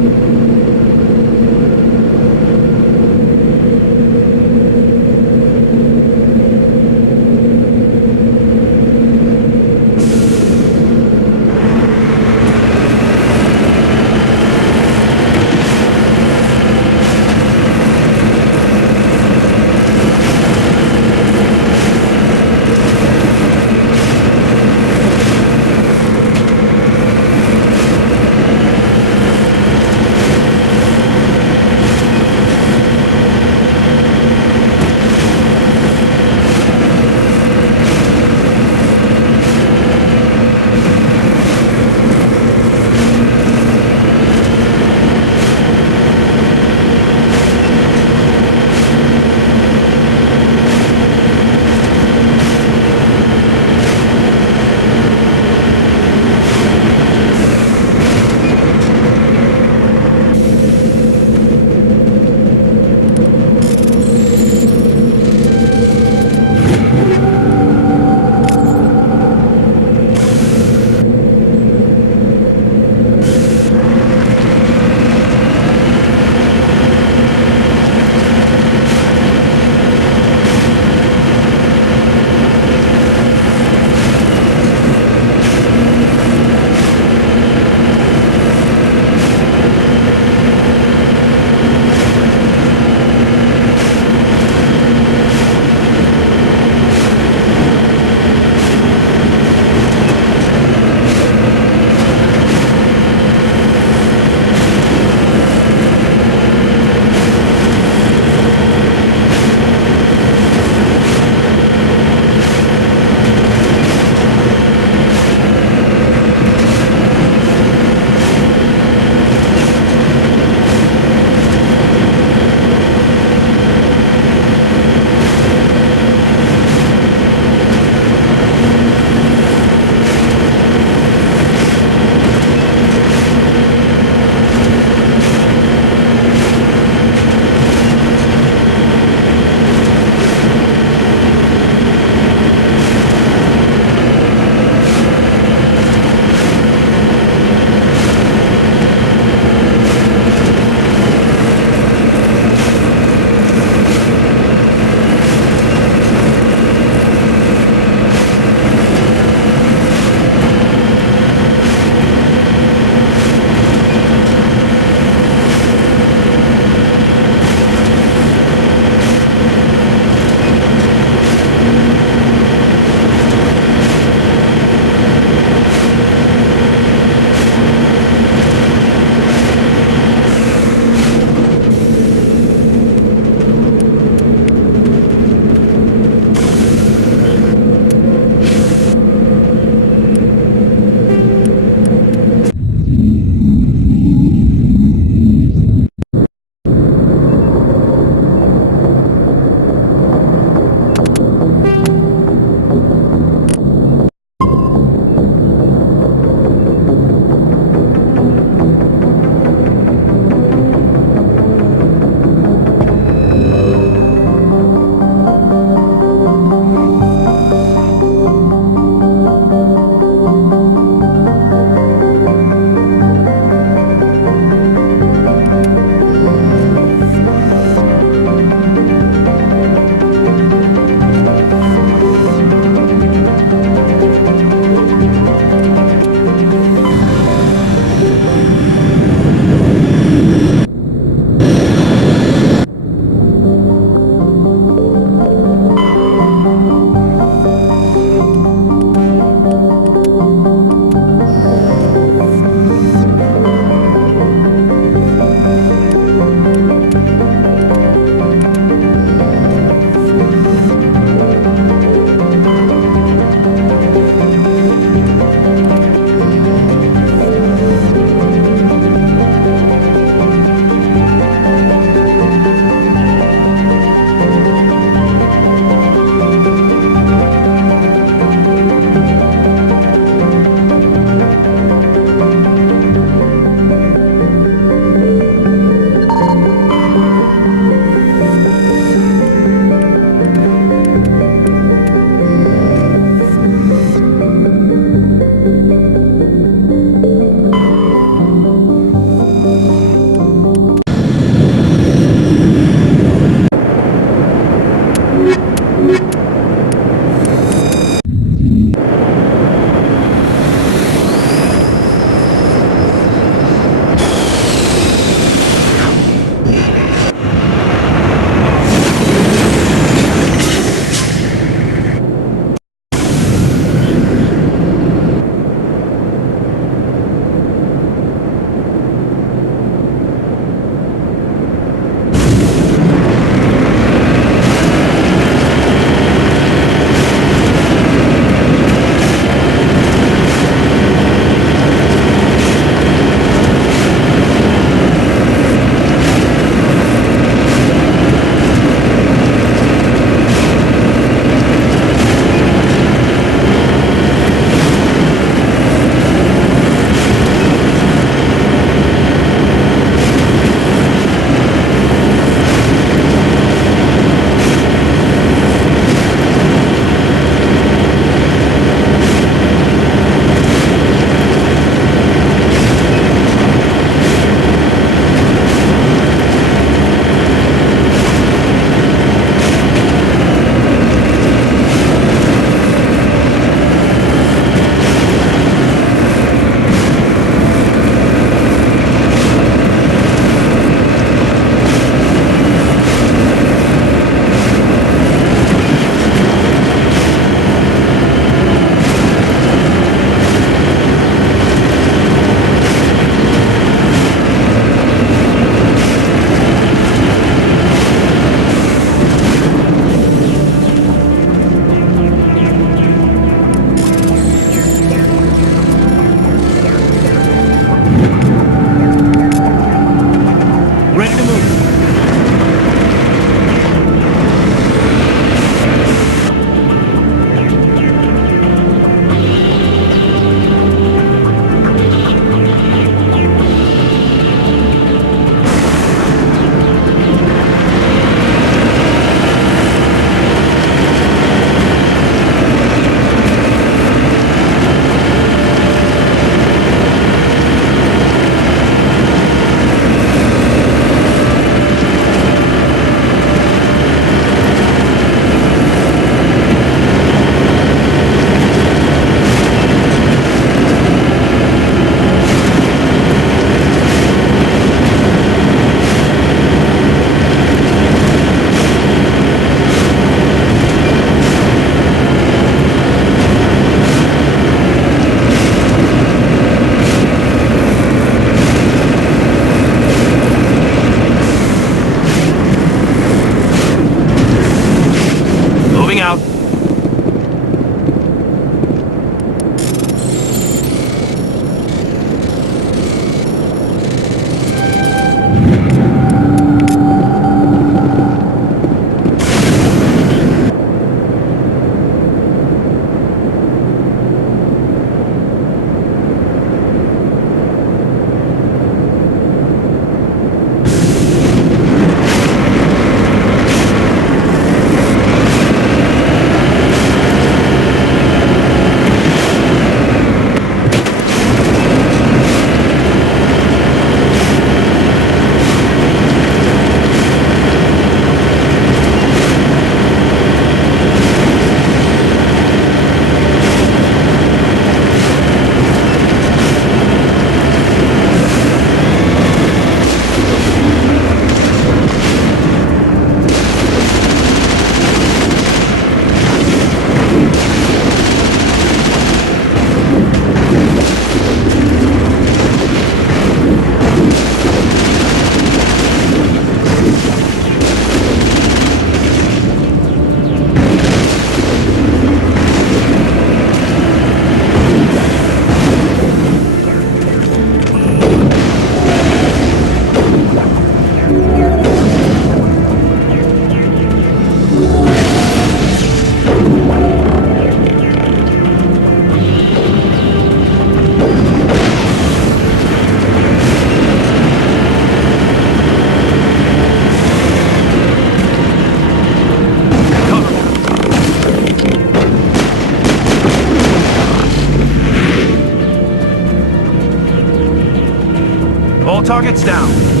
All targets down.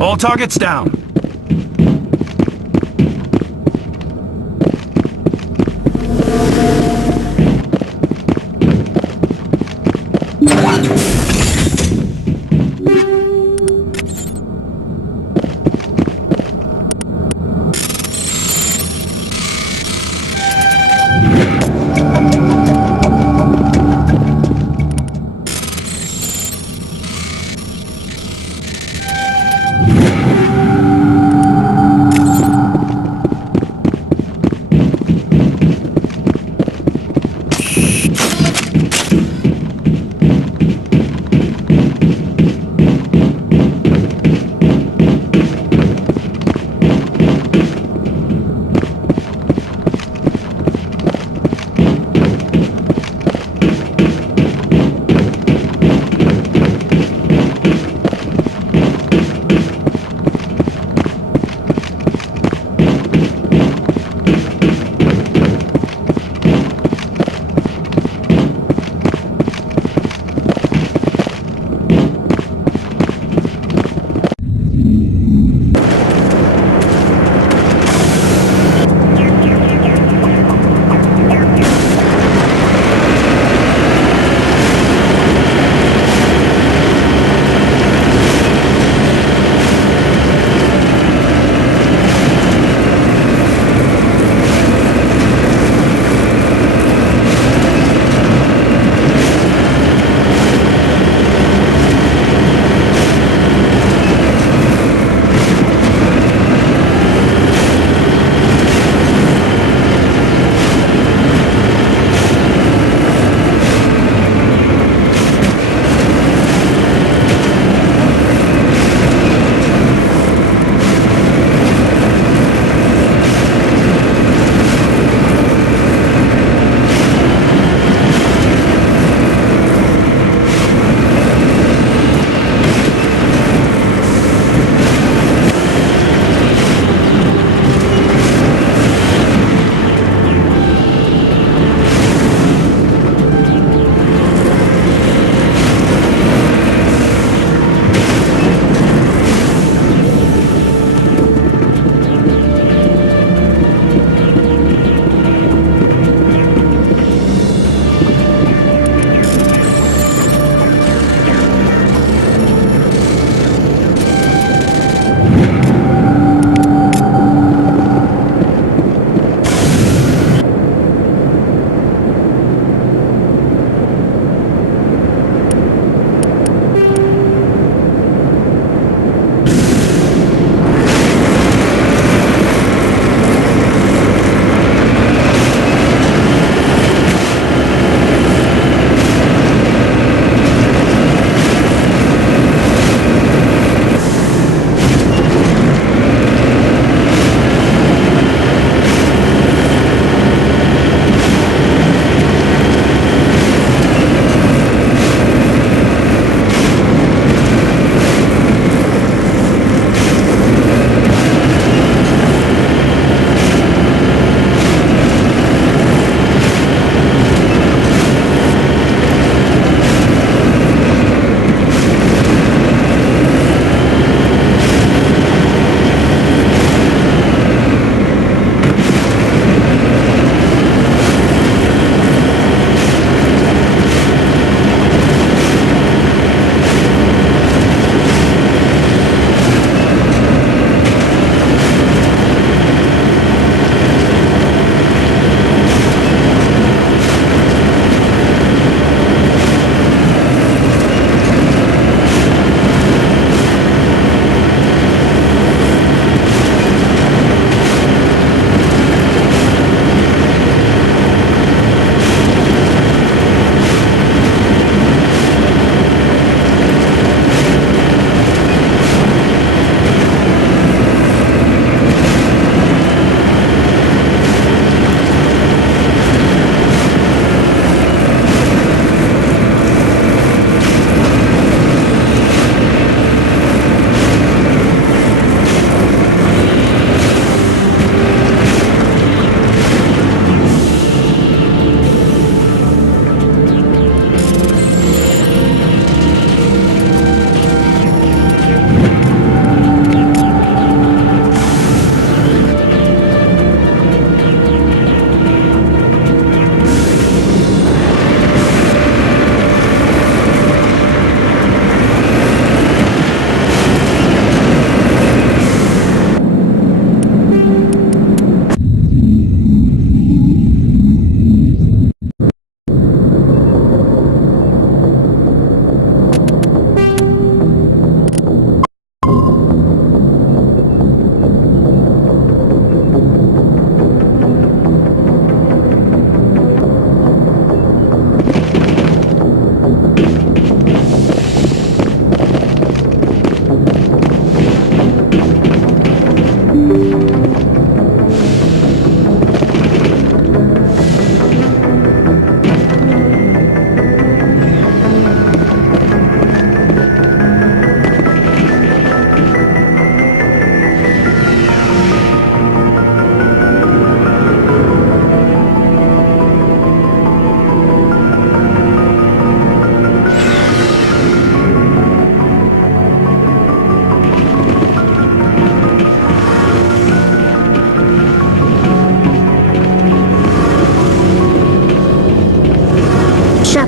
All targets down.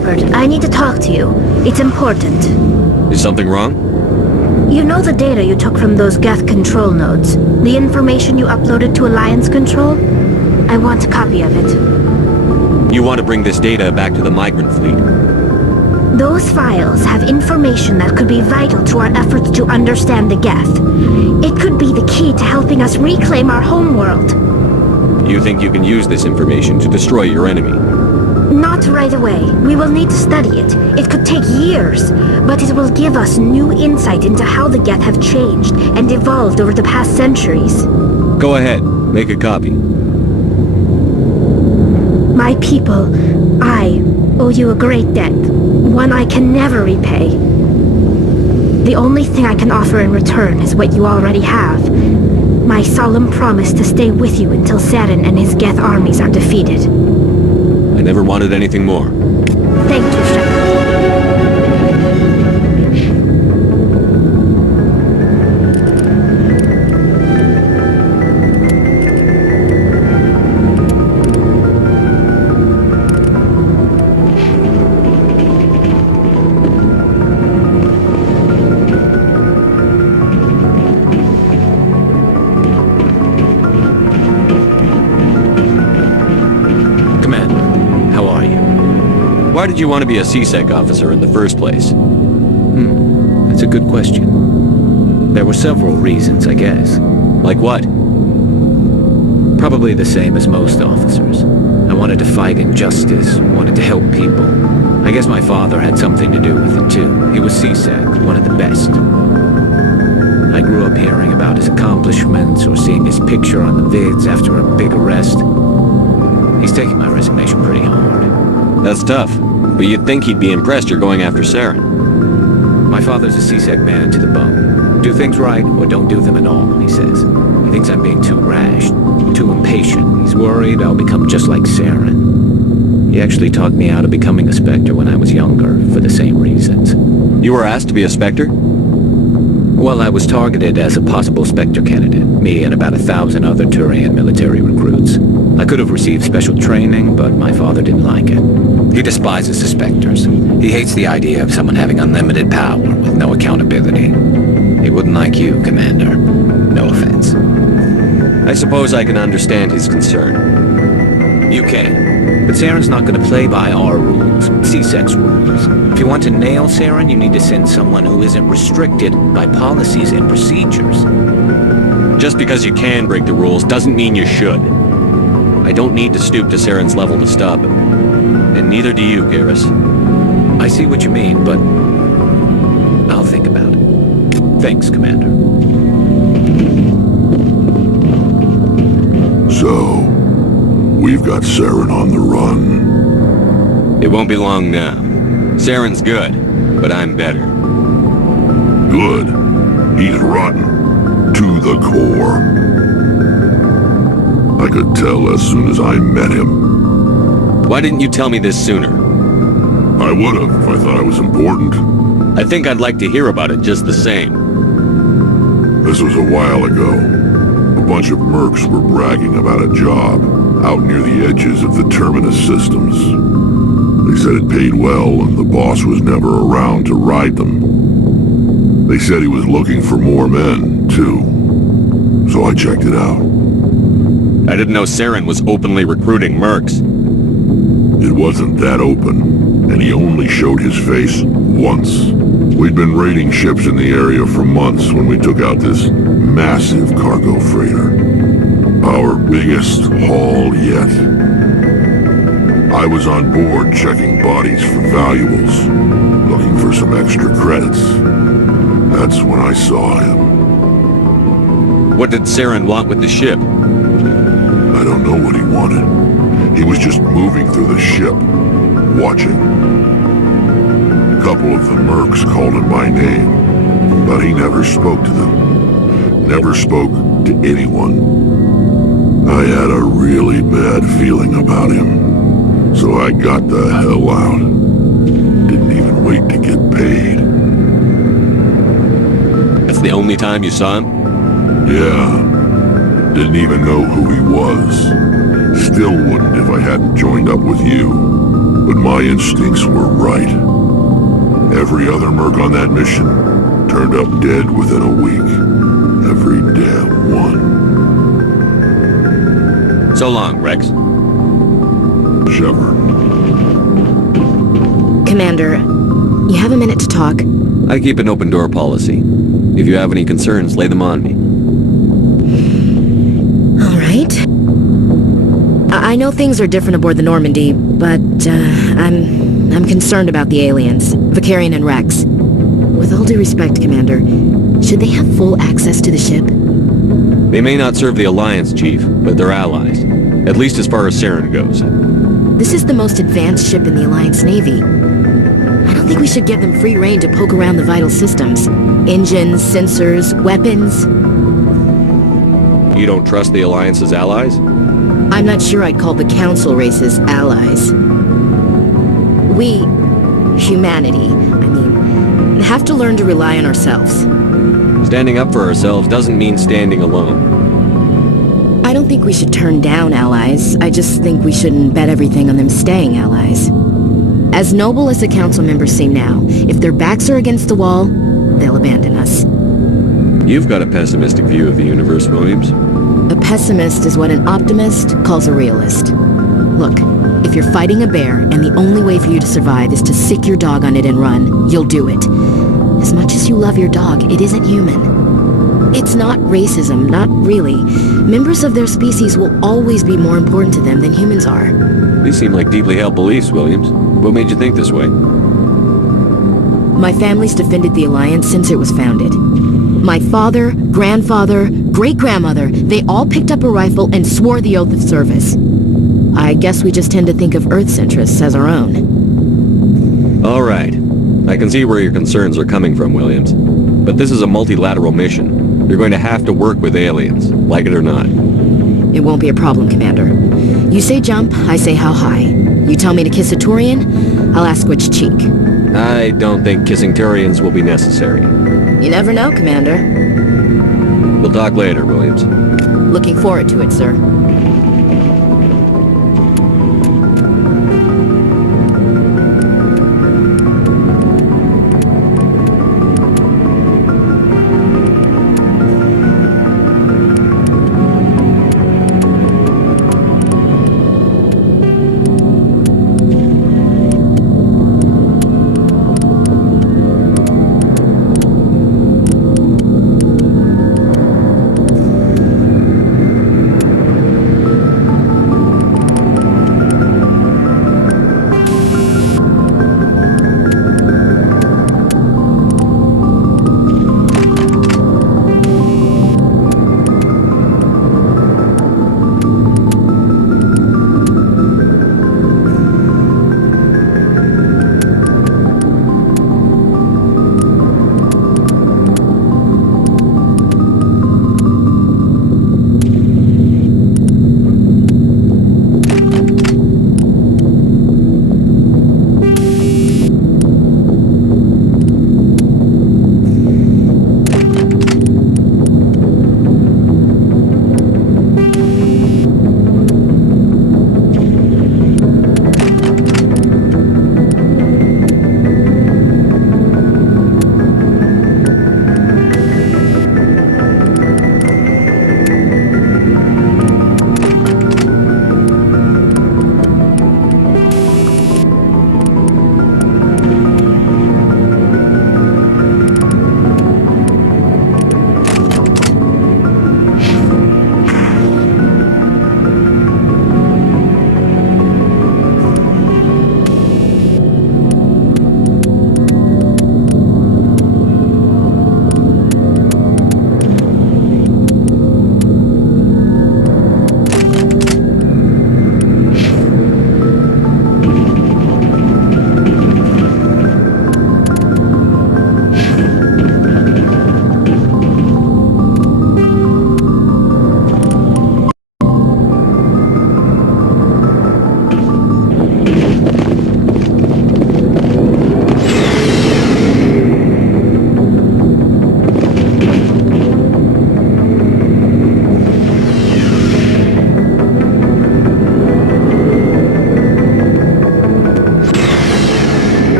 Shepard, I need to talk to you. It's important. Is something wrong? You know the data you took from those Geth control nodes? The information you uploaded to Alliance Control? I want a copy of it. You want to bring this data back to the migrant fleet? Those files have information that could be vital to our efforts to understand the Geth. It could be the key to helping us reclaim our homeworld. You think you can use this information to destroy your enemy? Not right away. We will need to study it. It could take years, but it will give us new insight into how the Geth have changed and evolved over the past centuries. Go ahead. Make a copy. My people, I owe you a great debt. One I can never repay. The only thing I can offer in return is what you already have. My solemn promise to stay with you until Saren and his Geth armies are defeated. I never wanted anything more. Thank you, Shepard. Why did you want to be a CSEC officer in the first place? That's a good question. There were several reasons, I guess. Like what? Probably the same as most officers. I wanted to fight injustice, wanted to help people. I guess my father had something to do with it too. He was CSEC, one of the best. I grew up hearing about his accomplishments or seeing his picture on the vids after a big arrest. He's taking my resignation pretty hard. That's tough, but you'd think he'd be impressed you're going after Saren. My father's a CSEC man to the bone. Do things right or don't do them at all, he says. He thinks I'm being too rash, too impatient. He's worried I'll become just like Saren. He actually talked me out of becoming a Spectre when I was younger, for the same reasons. You were asked to be a Spectre? Well, I was targeted as a possible Spectre candidate, me and about 1,000 other Turian military recruits. I could have received special training, but my father didn't like it. He despises the Spectres. He hates the idea of someone having unlimited power with no accountability. He wouldn't like you, Commander. No offense. I suppose I can understand his concern. You can. But Saren's not going to play by our rules, CSEC's rules. If you want to nail Saren, you need to send someone who isn't restricted by policies and procedures. Just because you can break the rules doesn't mean you should. I don't need to stoop to Saren's level to stop him. And neither do you, Garrus. I see what you mean, but I'll think about it. Thanks, Commander. So, we've got Saren on the run. It won't be long now. Saren's good, but I'm better. Good. He's rotten. To the core. I could tell as soon as I met him. Why didn't you tell me this sooner? I would have if I thought it was important. I think I'd like to hear about it just the same. This was a while ago. A bunch of mercs were bragging about a job out near the edges of the Terminus systems. They said it paid well and the boss was never around to ride them. They said he was looking for more men, too. So I checked it out. I didn't know Saren was openly recruiting mercs. It wasn't that open, and he only showed his face once. We'd been raiding ships in the area for months when we took out this massive cargo freighter. Our biggest haul yet. I was on board checking bodies for valuables, looking for some extra credits. That's when I saw him. What did Saren want with the ship? I don't know what he wanted. He was just moving through the ship, watching. A couple of the mercs called him by name, but he never spoke to them. Never spoke to anyone. I had a really bad feeling about him, so I got the hell out. Didn't even wait to get paid. That's the only time you saw him? Yeah. Didn't even know who he was. Still wouldn't if I hadn't joined up with you. But My instincts were right. Every other merc on that mission turned up dead within a week. Every damn one. So long, Rex. Shepard. Commander, you have a minute to talk? I keep an open door policy. If you have any concerns, lay them on me. All right. I know things are different aboard the Normandy, but I'm concerned about the aliens, Vicarian and Rex. With all due respect, Commander, should they have full access to the ship? They may not serve the Alliance, Chief, but they're allies. At least as far as Saren goes. This is the most advanced ship in the Alliance Navy. I don't think we should give them free rein to poke around the vital systems. Engines, sensors, weapons. You don't trust the Alliance's allies? I'm not sure I'd call the Council races allies. We, humanity, have to learn to rely on ourselves. Standing up for ourselves doesn't mean standing alone. I don't think we should turn down allies. I just think we shouldn't bet everything on them staying allies. As noble as the Council members seem now, if their backs are against the wall, they'll abandon us. You've got a pessimistic view of the universe, Williams. A pessimist is what an optimist calls a realist. Look, if you're fighting a bear and the only way for you to survive is to sick your dog on it and run, you'll do it. As much as you love your dog, it isn't human. It's not racism, not really. Members of their species will always be more important to them than humans are. These seem like deeply held beliefs, Williams. What made you think this way? My family's defended the Alliance since it was founded. My father, grandfather, great-grandmother, they all picked up a rifle and swore the oath of service. I guess we just tend to think of Earth's interests as our own. All right. I can see where your concerns are coming from, Williams. But this is a multilateral mission. You're going to have to work with aliens, like it or not. It won't be a problem, Commander. You say jump, I say how high. You tell me to kiss a Turian, I'll ask which cheek. I don't think kissing Turians will be necessary. You never know, Commander. We'll talk later, Williams. Looking forward to it, sir.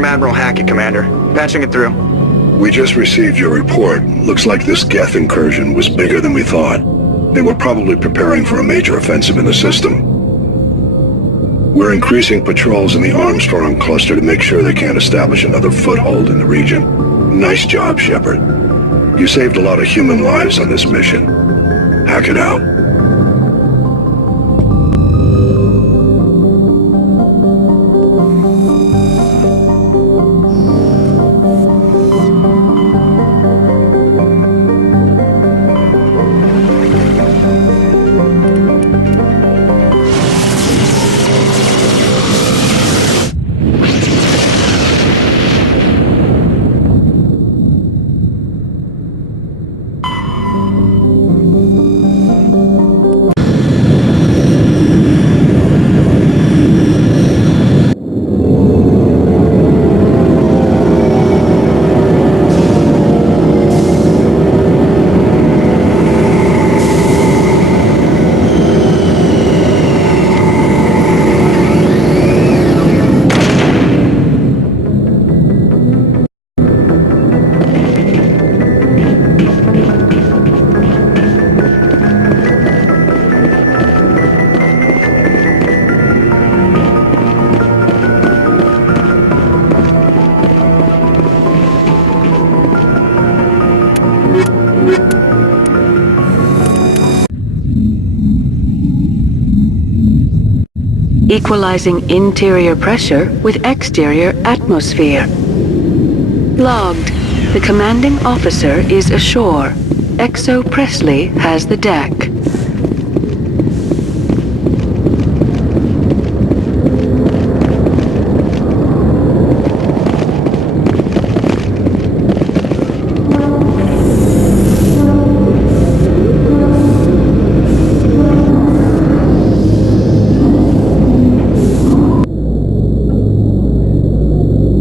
from Admiral Hackett, Commander. Patching it through. We just received your report. Looks like this Geth incursion was bigger than we thought. They were probably preparing for a major offensive in the system. We're increasing patrols in the Armstrong cluster to make sure they can't establish another foothold in the region. Nice job, Shepard. You saved a lot of human lives on this mission. Hackett out. Equalizing interior pressure with exterior atmosphere. Logged. The commanding officer is ashore. Exo Presley has the deck.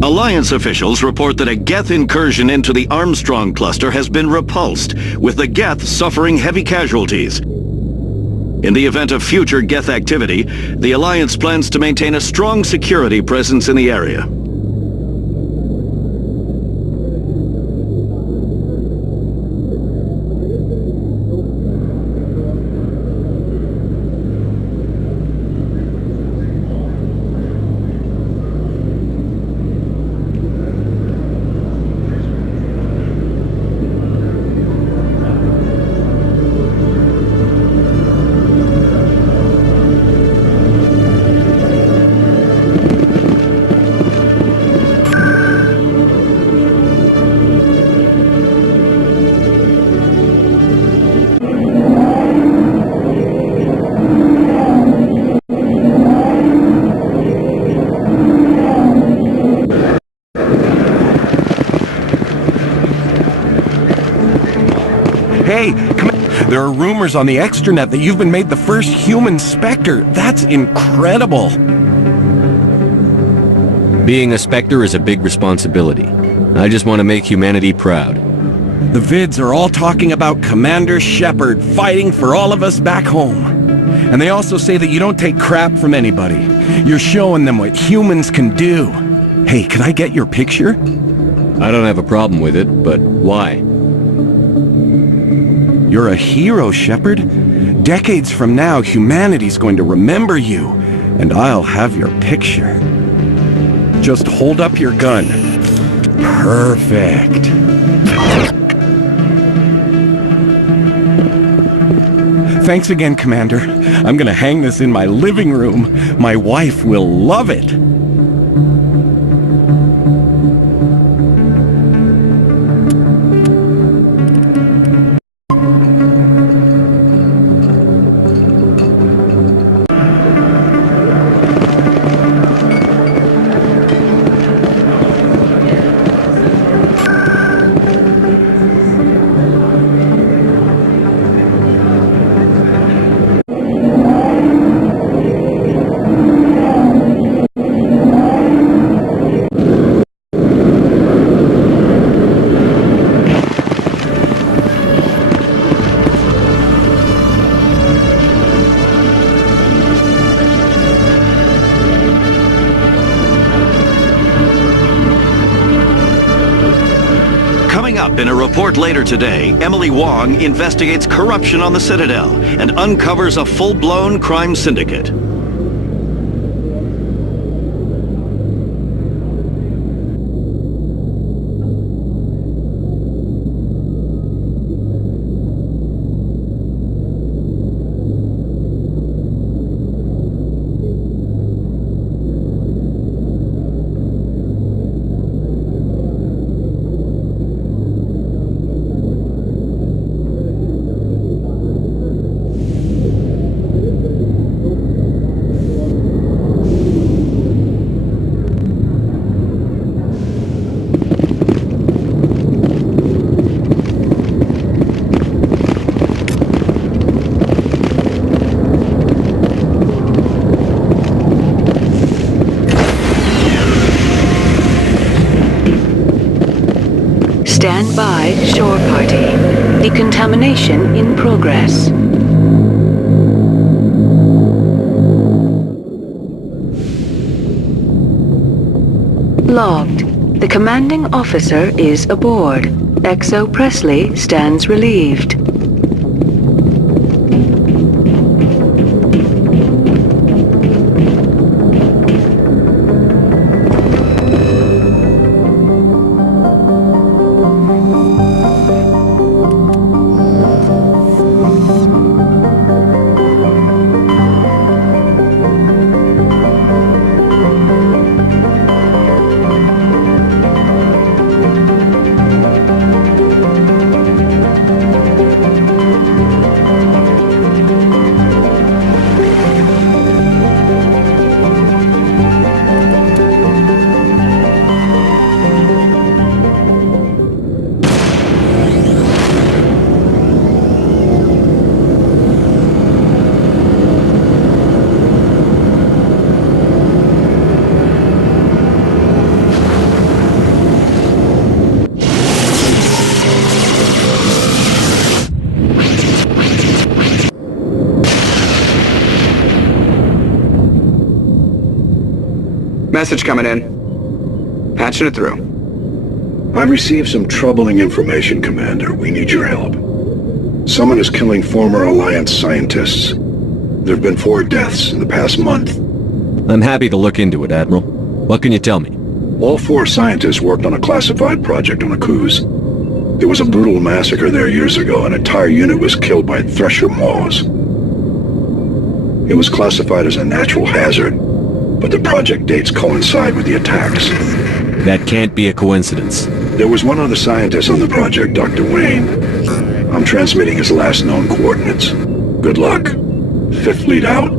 Alliance officials report that a Geth incursion into the Armstrong cluster has been repulsed, with the Geth suffering heavy casualties. In the event of future Geth activity, the Alliance plans to maintain a strong security presence in the area. Hey, there are rumors on the extranet that you've been made the first human Spectre. That's incredible. Being a Spectre is a big responsibility. I just want to make humanity proud. The vids are all talking about Commander Shepard fighting for all of us back home. And they also say that you don't take crap from anybody. You're showing them what humans can do. Hey, can I get your picture? I don't have a problem with it, but why? You're a hero, Shepard. Decades from now, humanity's going to remember you, and I'll have your picture. Just hold up your gun. Perfect. Thanks again, Commander. I'm gonna hang this in my living room. My wife will love it. In a report later today, Emily Wong investigates corruption on the Citadel and uncovers a full-blown crime syndicate. Stand by, shore party. Decontamination in progress. Logged. The commanding officer is aboard. XO Presley stands relieved. Message coming in. Patching it through. I've received some troubling information, Commander. We need your help. Someone is killing former Alliance scientists. There have been 4 deaths in the past month. I'm happy to look into it, Admiral. What can you tell me? All 4 scientists worked on a classified project on Akuz. There was a brutal massacre there years ago. An entire unit was killed by Thresher maws. It was classified as a natural hazard, but the project dates coincide with the attacks. That can't be a coincidence. There was one other scientist on the project, Dr. Wayne. I'm transmitting his last known coordinates. Good luck. 5th Fleet out.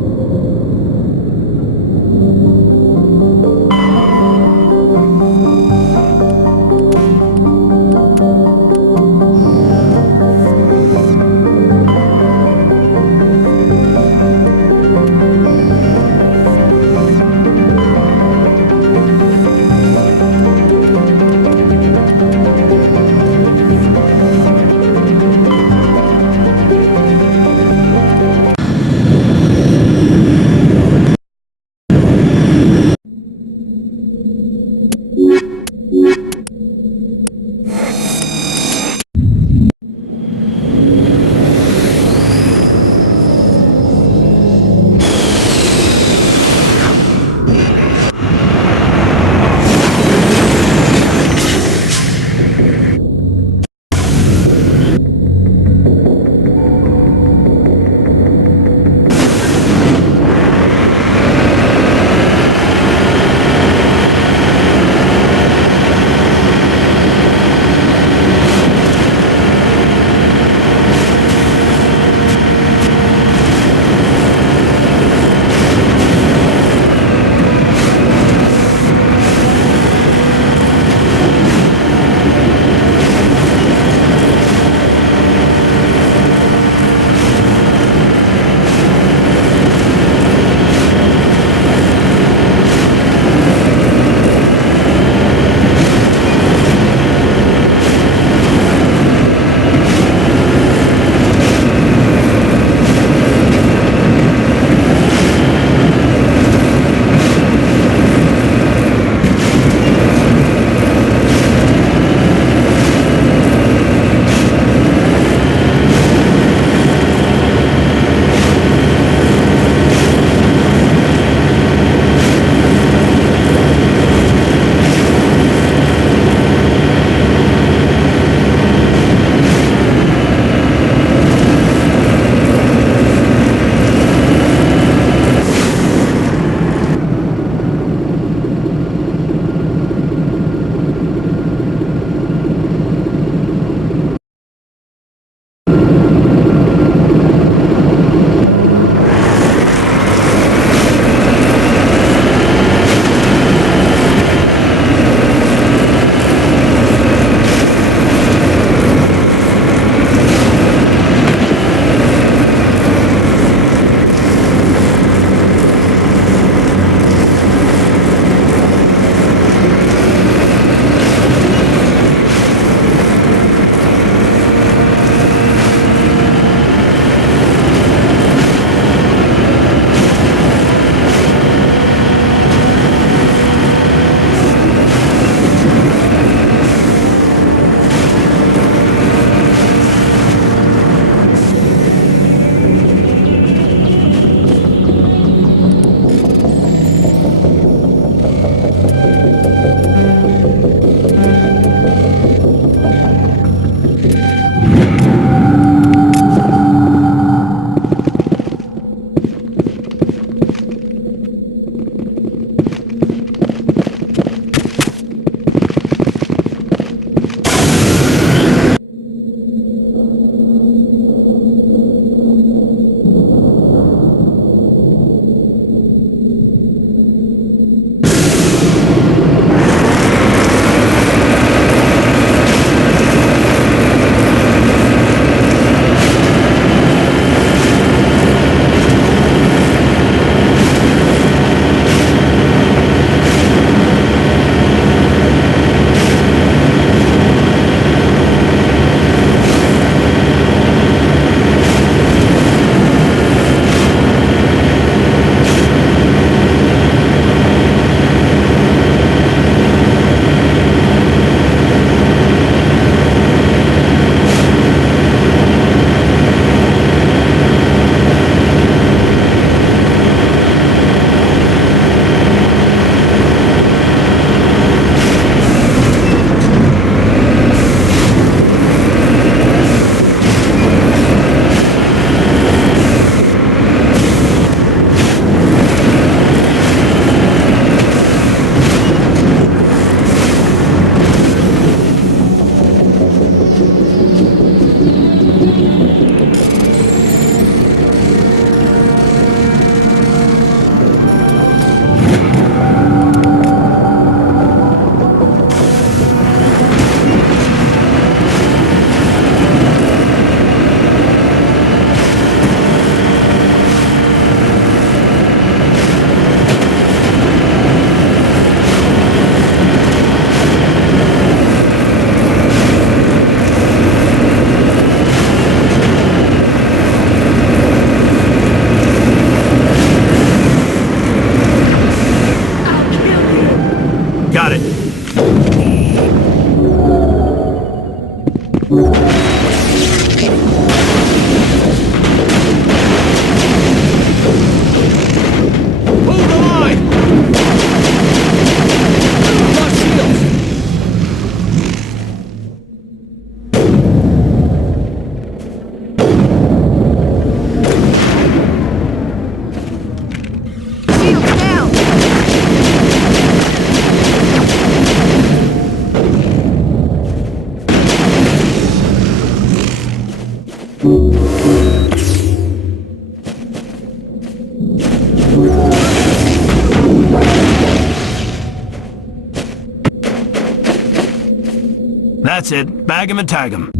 That's it. Bag him and tag him.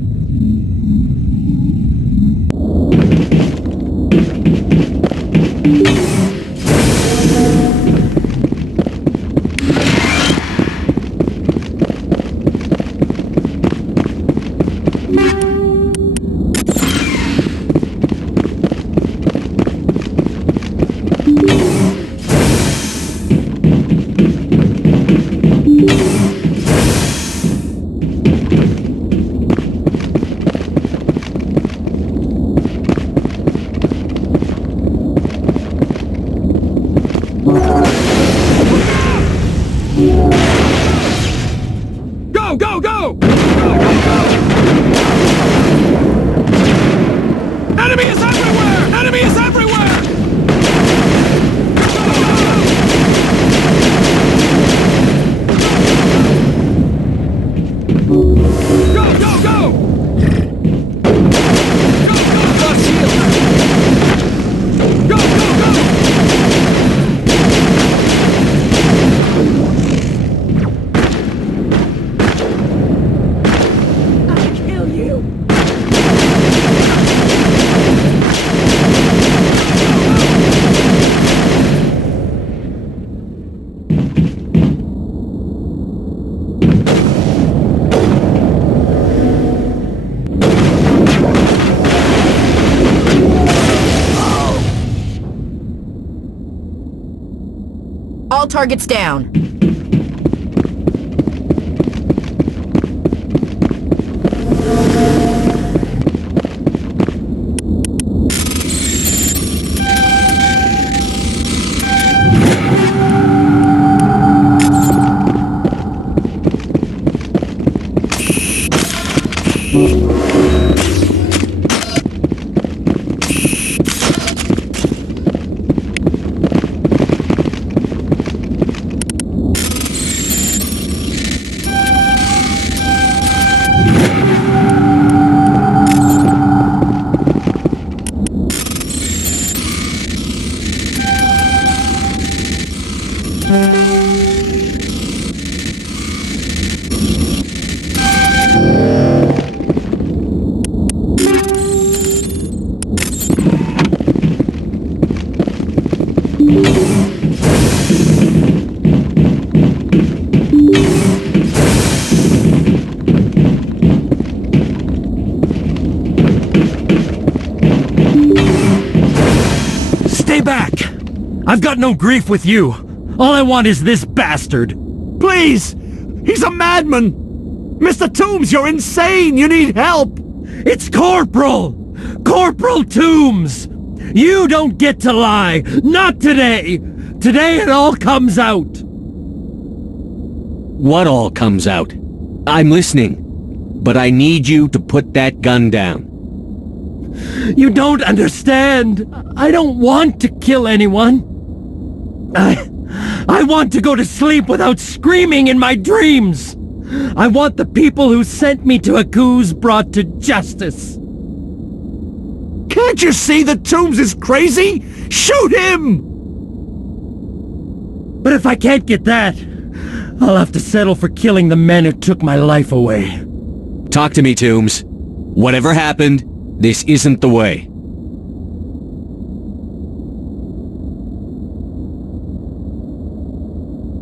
Go, go, go! Enemy is everywhere! Enemy is everywhere! Go, go, go! Go, go, cross shield! Go, go, go! I'll kill you! All targets down. Stay back! I've got no grief with you. All I want is this bastard. Please! He's a madman! Mr. Toombs, you're insane! You need help! It's Corporal! Corporal Toombs! You don't get to lie! Not today! Today it all comes out! What all comes out? I'm listening. But I need you to put that gun down. You don't understand! I don't want to kill anyone! I want to go to sleep without screaming in my dreams! I want the people who sent me to Akuz brought to justice! Can't you see that Toombs is crazy? Shoot him! But if I can't get that, I'll have to settle for killing the men who took my life away. Talk to me, Toombs. Whatever happened, this isn't the way.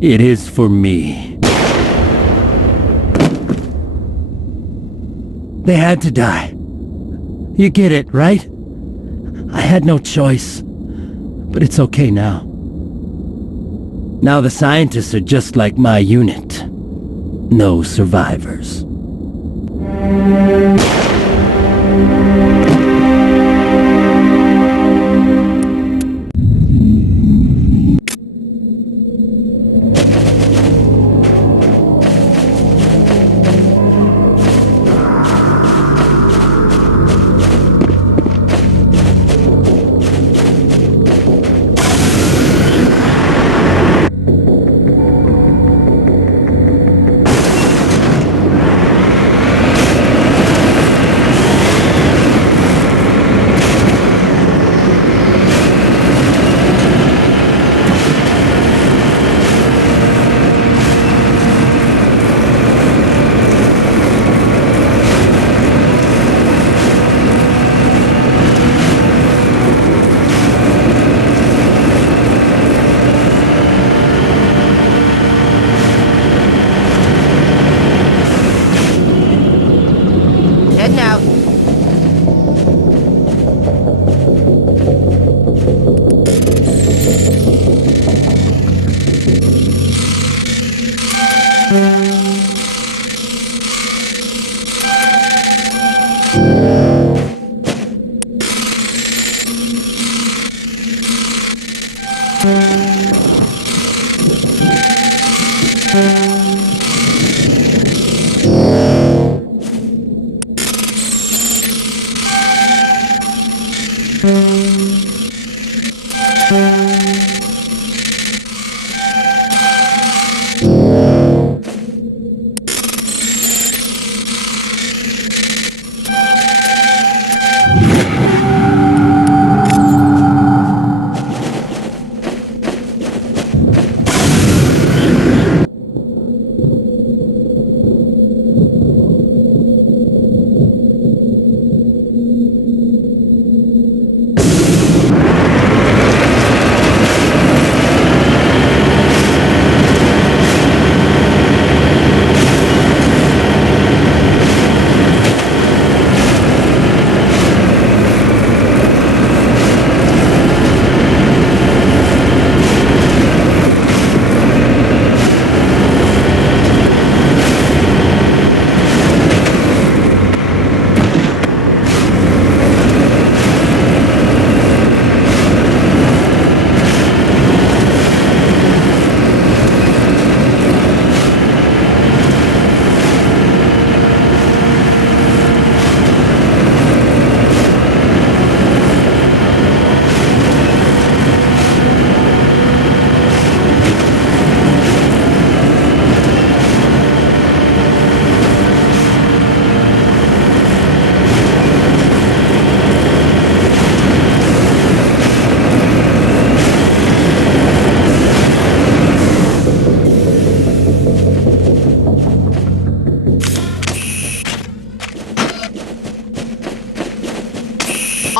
It is for me. They had to die. You get it, right? I had no choice. But it's okay now. Now the scientists are just like my unit. No survivors.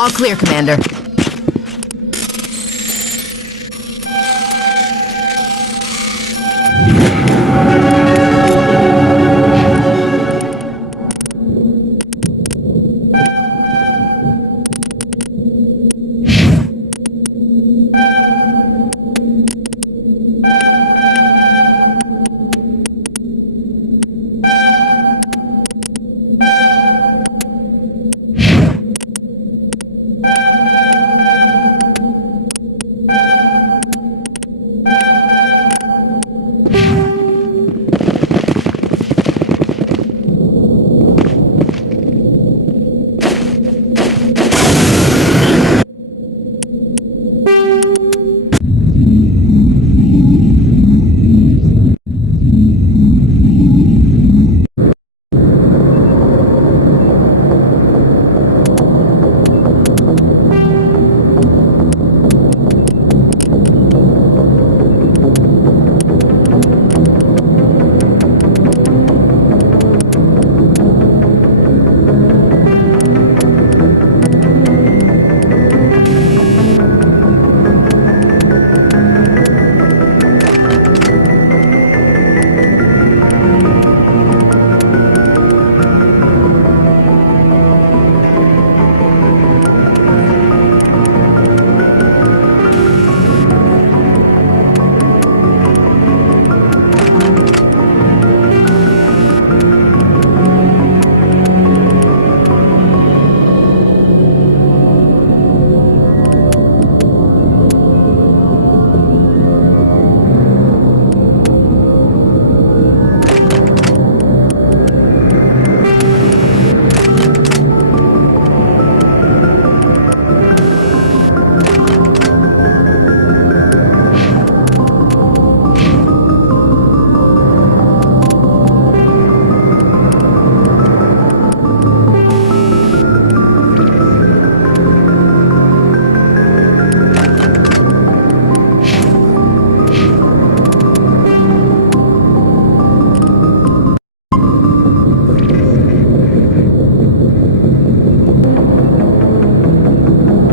All clear, Commander.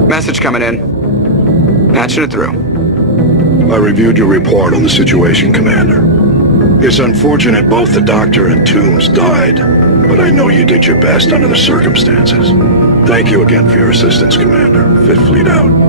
Message coming in. Patching it through. I reviewed your report on the situation, Commander. It's unfortunate both the Doctor and Toombs died, but I know you did your best under the circumstances. Thank you again for your assistance, Commander. Fifth Fleet out.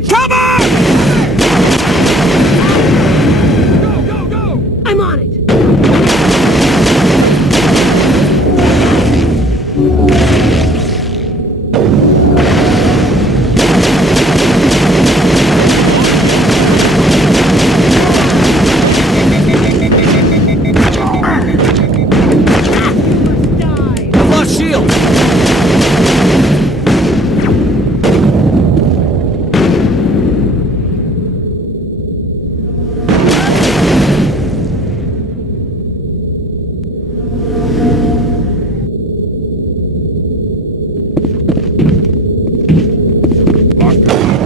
Take cover! I'm on it! I've lost shield!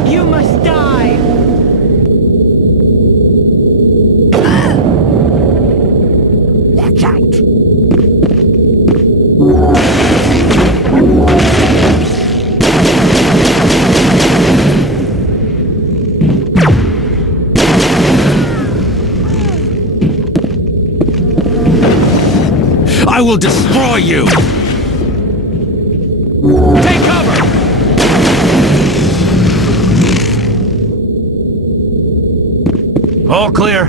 You must die! Watch out! I will destroy you! Take cover! All clear.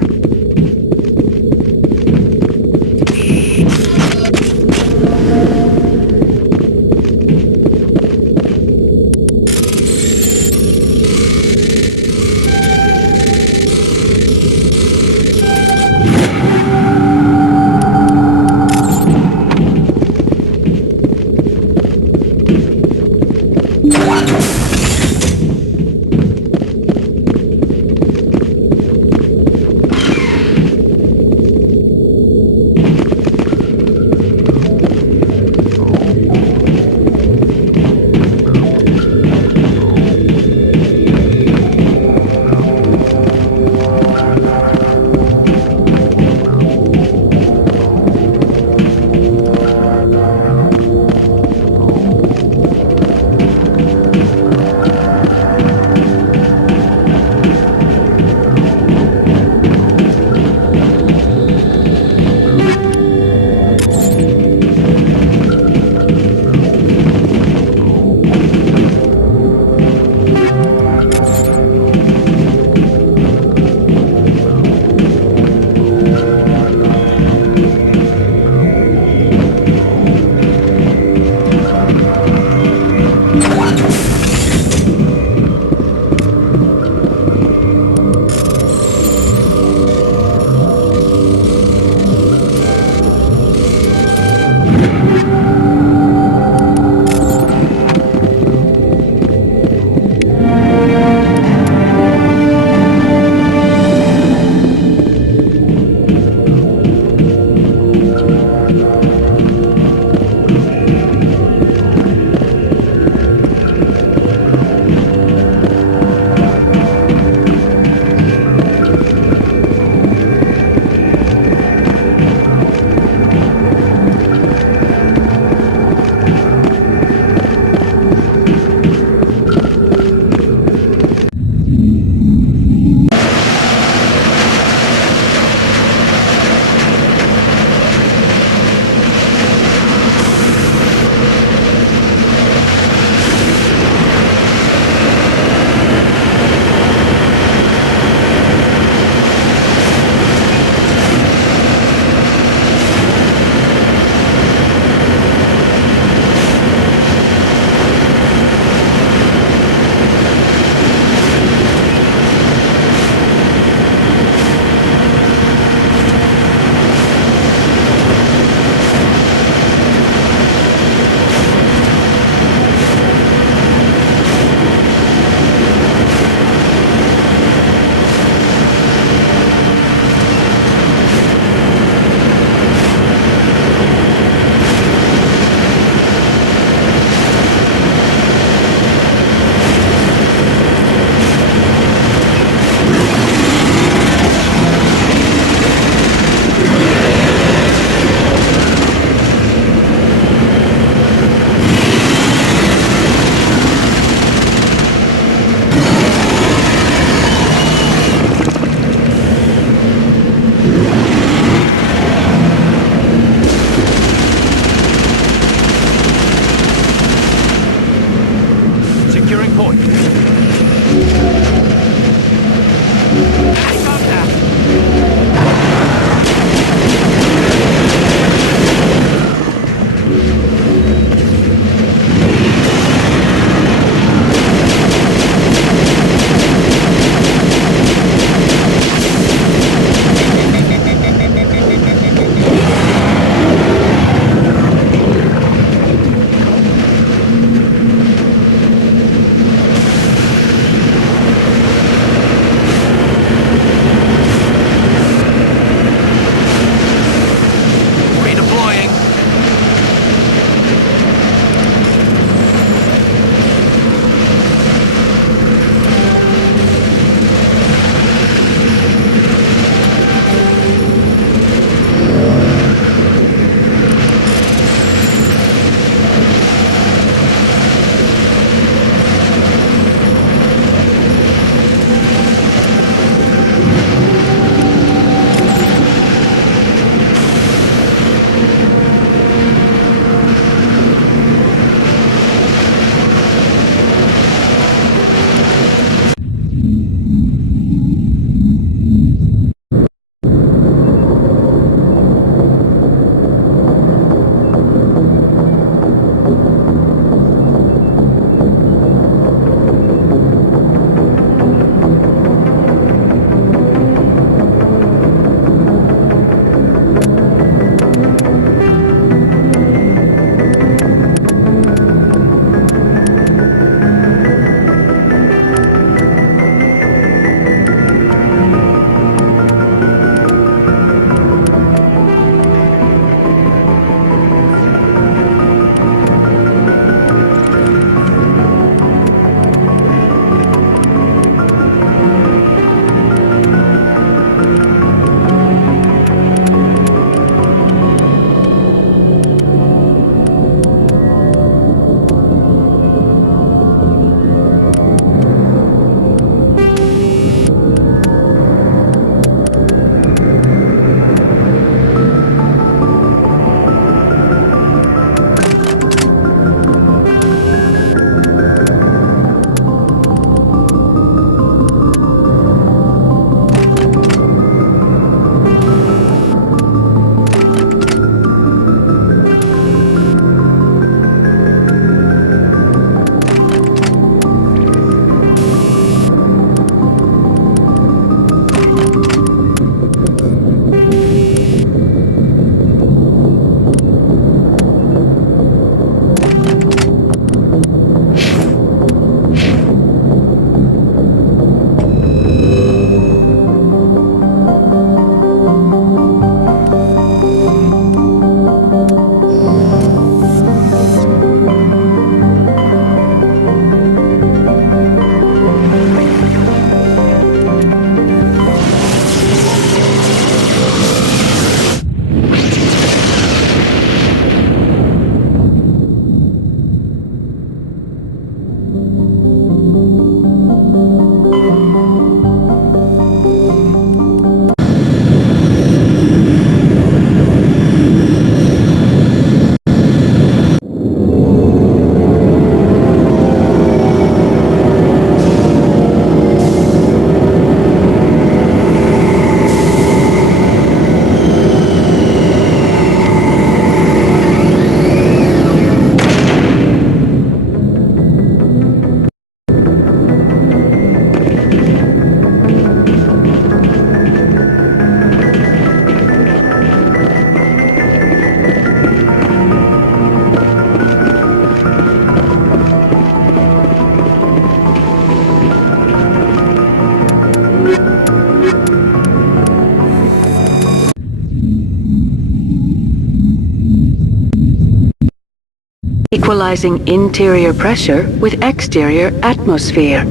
equalizing interior pressure with exterior atmosphere.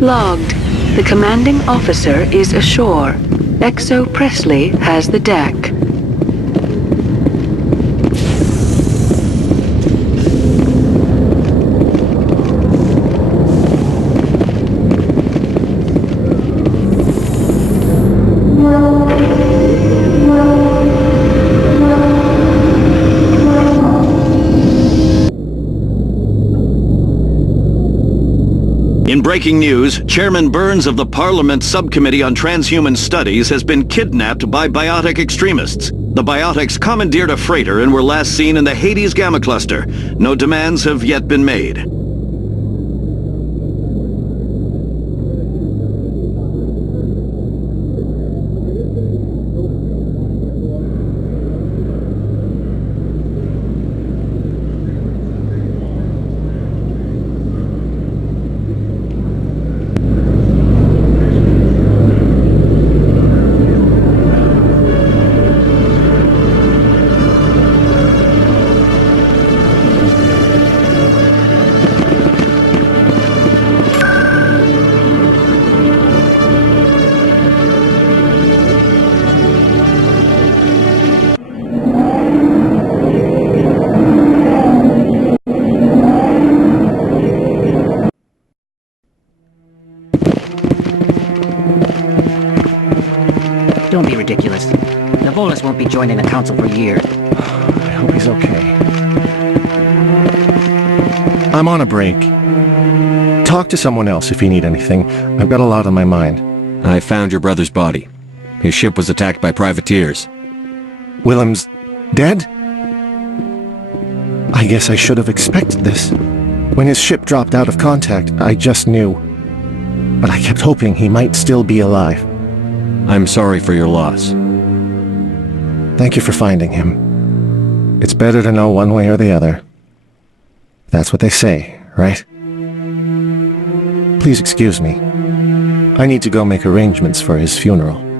Logged. The commanding officer is ashore. XO Presley has the deck. In breaking news, Chairman Burns of the Parliament Subcommittee on Transhuman Studies has been kidnapped by biotic extremists. The biotics commandeered a freighter and were last seen in the Hades Gamma Cluster. No demands have yet been made. Don't be ridiculous. Navolis won't be joining the council for years. I hope he's okay. I'm on a break. Talk to someone else if you need anything. I've got a lot on my mind. I found your brother's body. His ship was attacked by privateers. Willem's dead? I guess I should have expected this. When his ship dropped out of contact, I just knew. But I kept hoping he might still be alive. I'm sorry for your loss. Thank you for finding him. It's better to know one way or the other. That's what they say, right? Please excuse me. I need to go make arrangements for his funeral.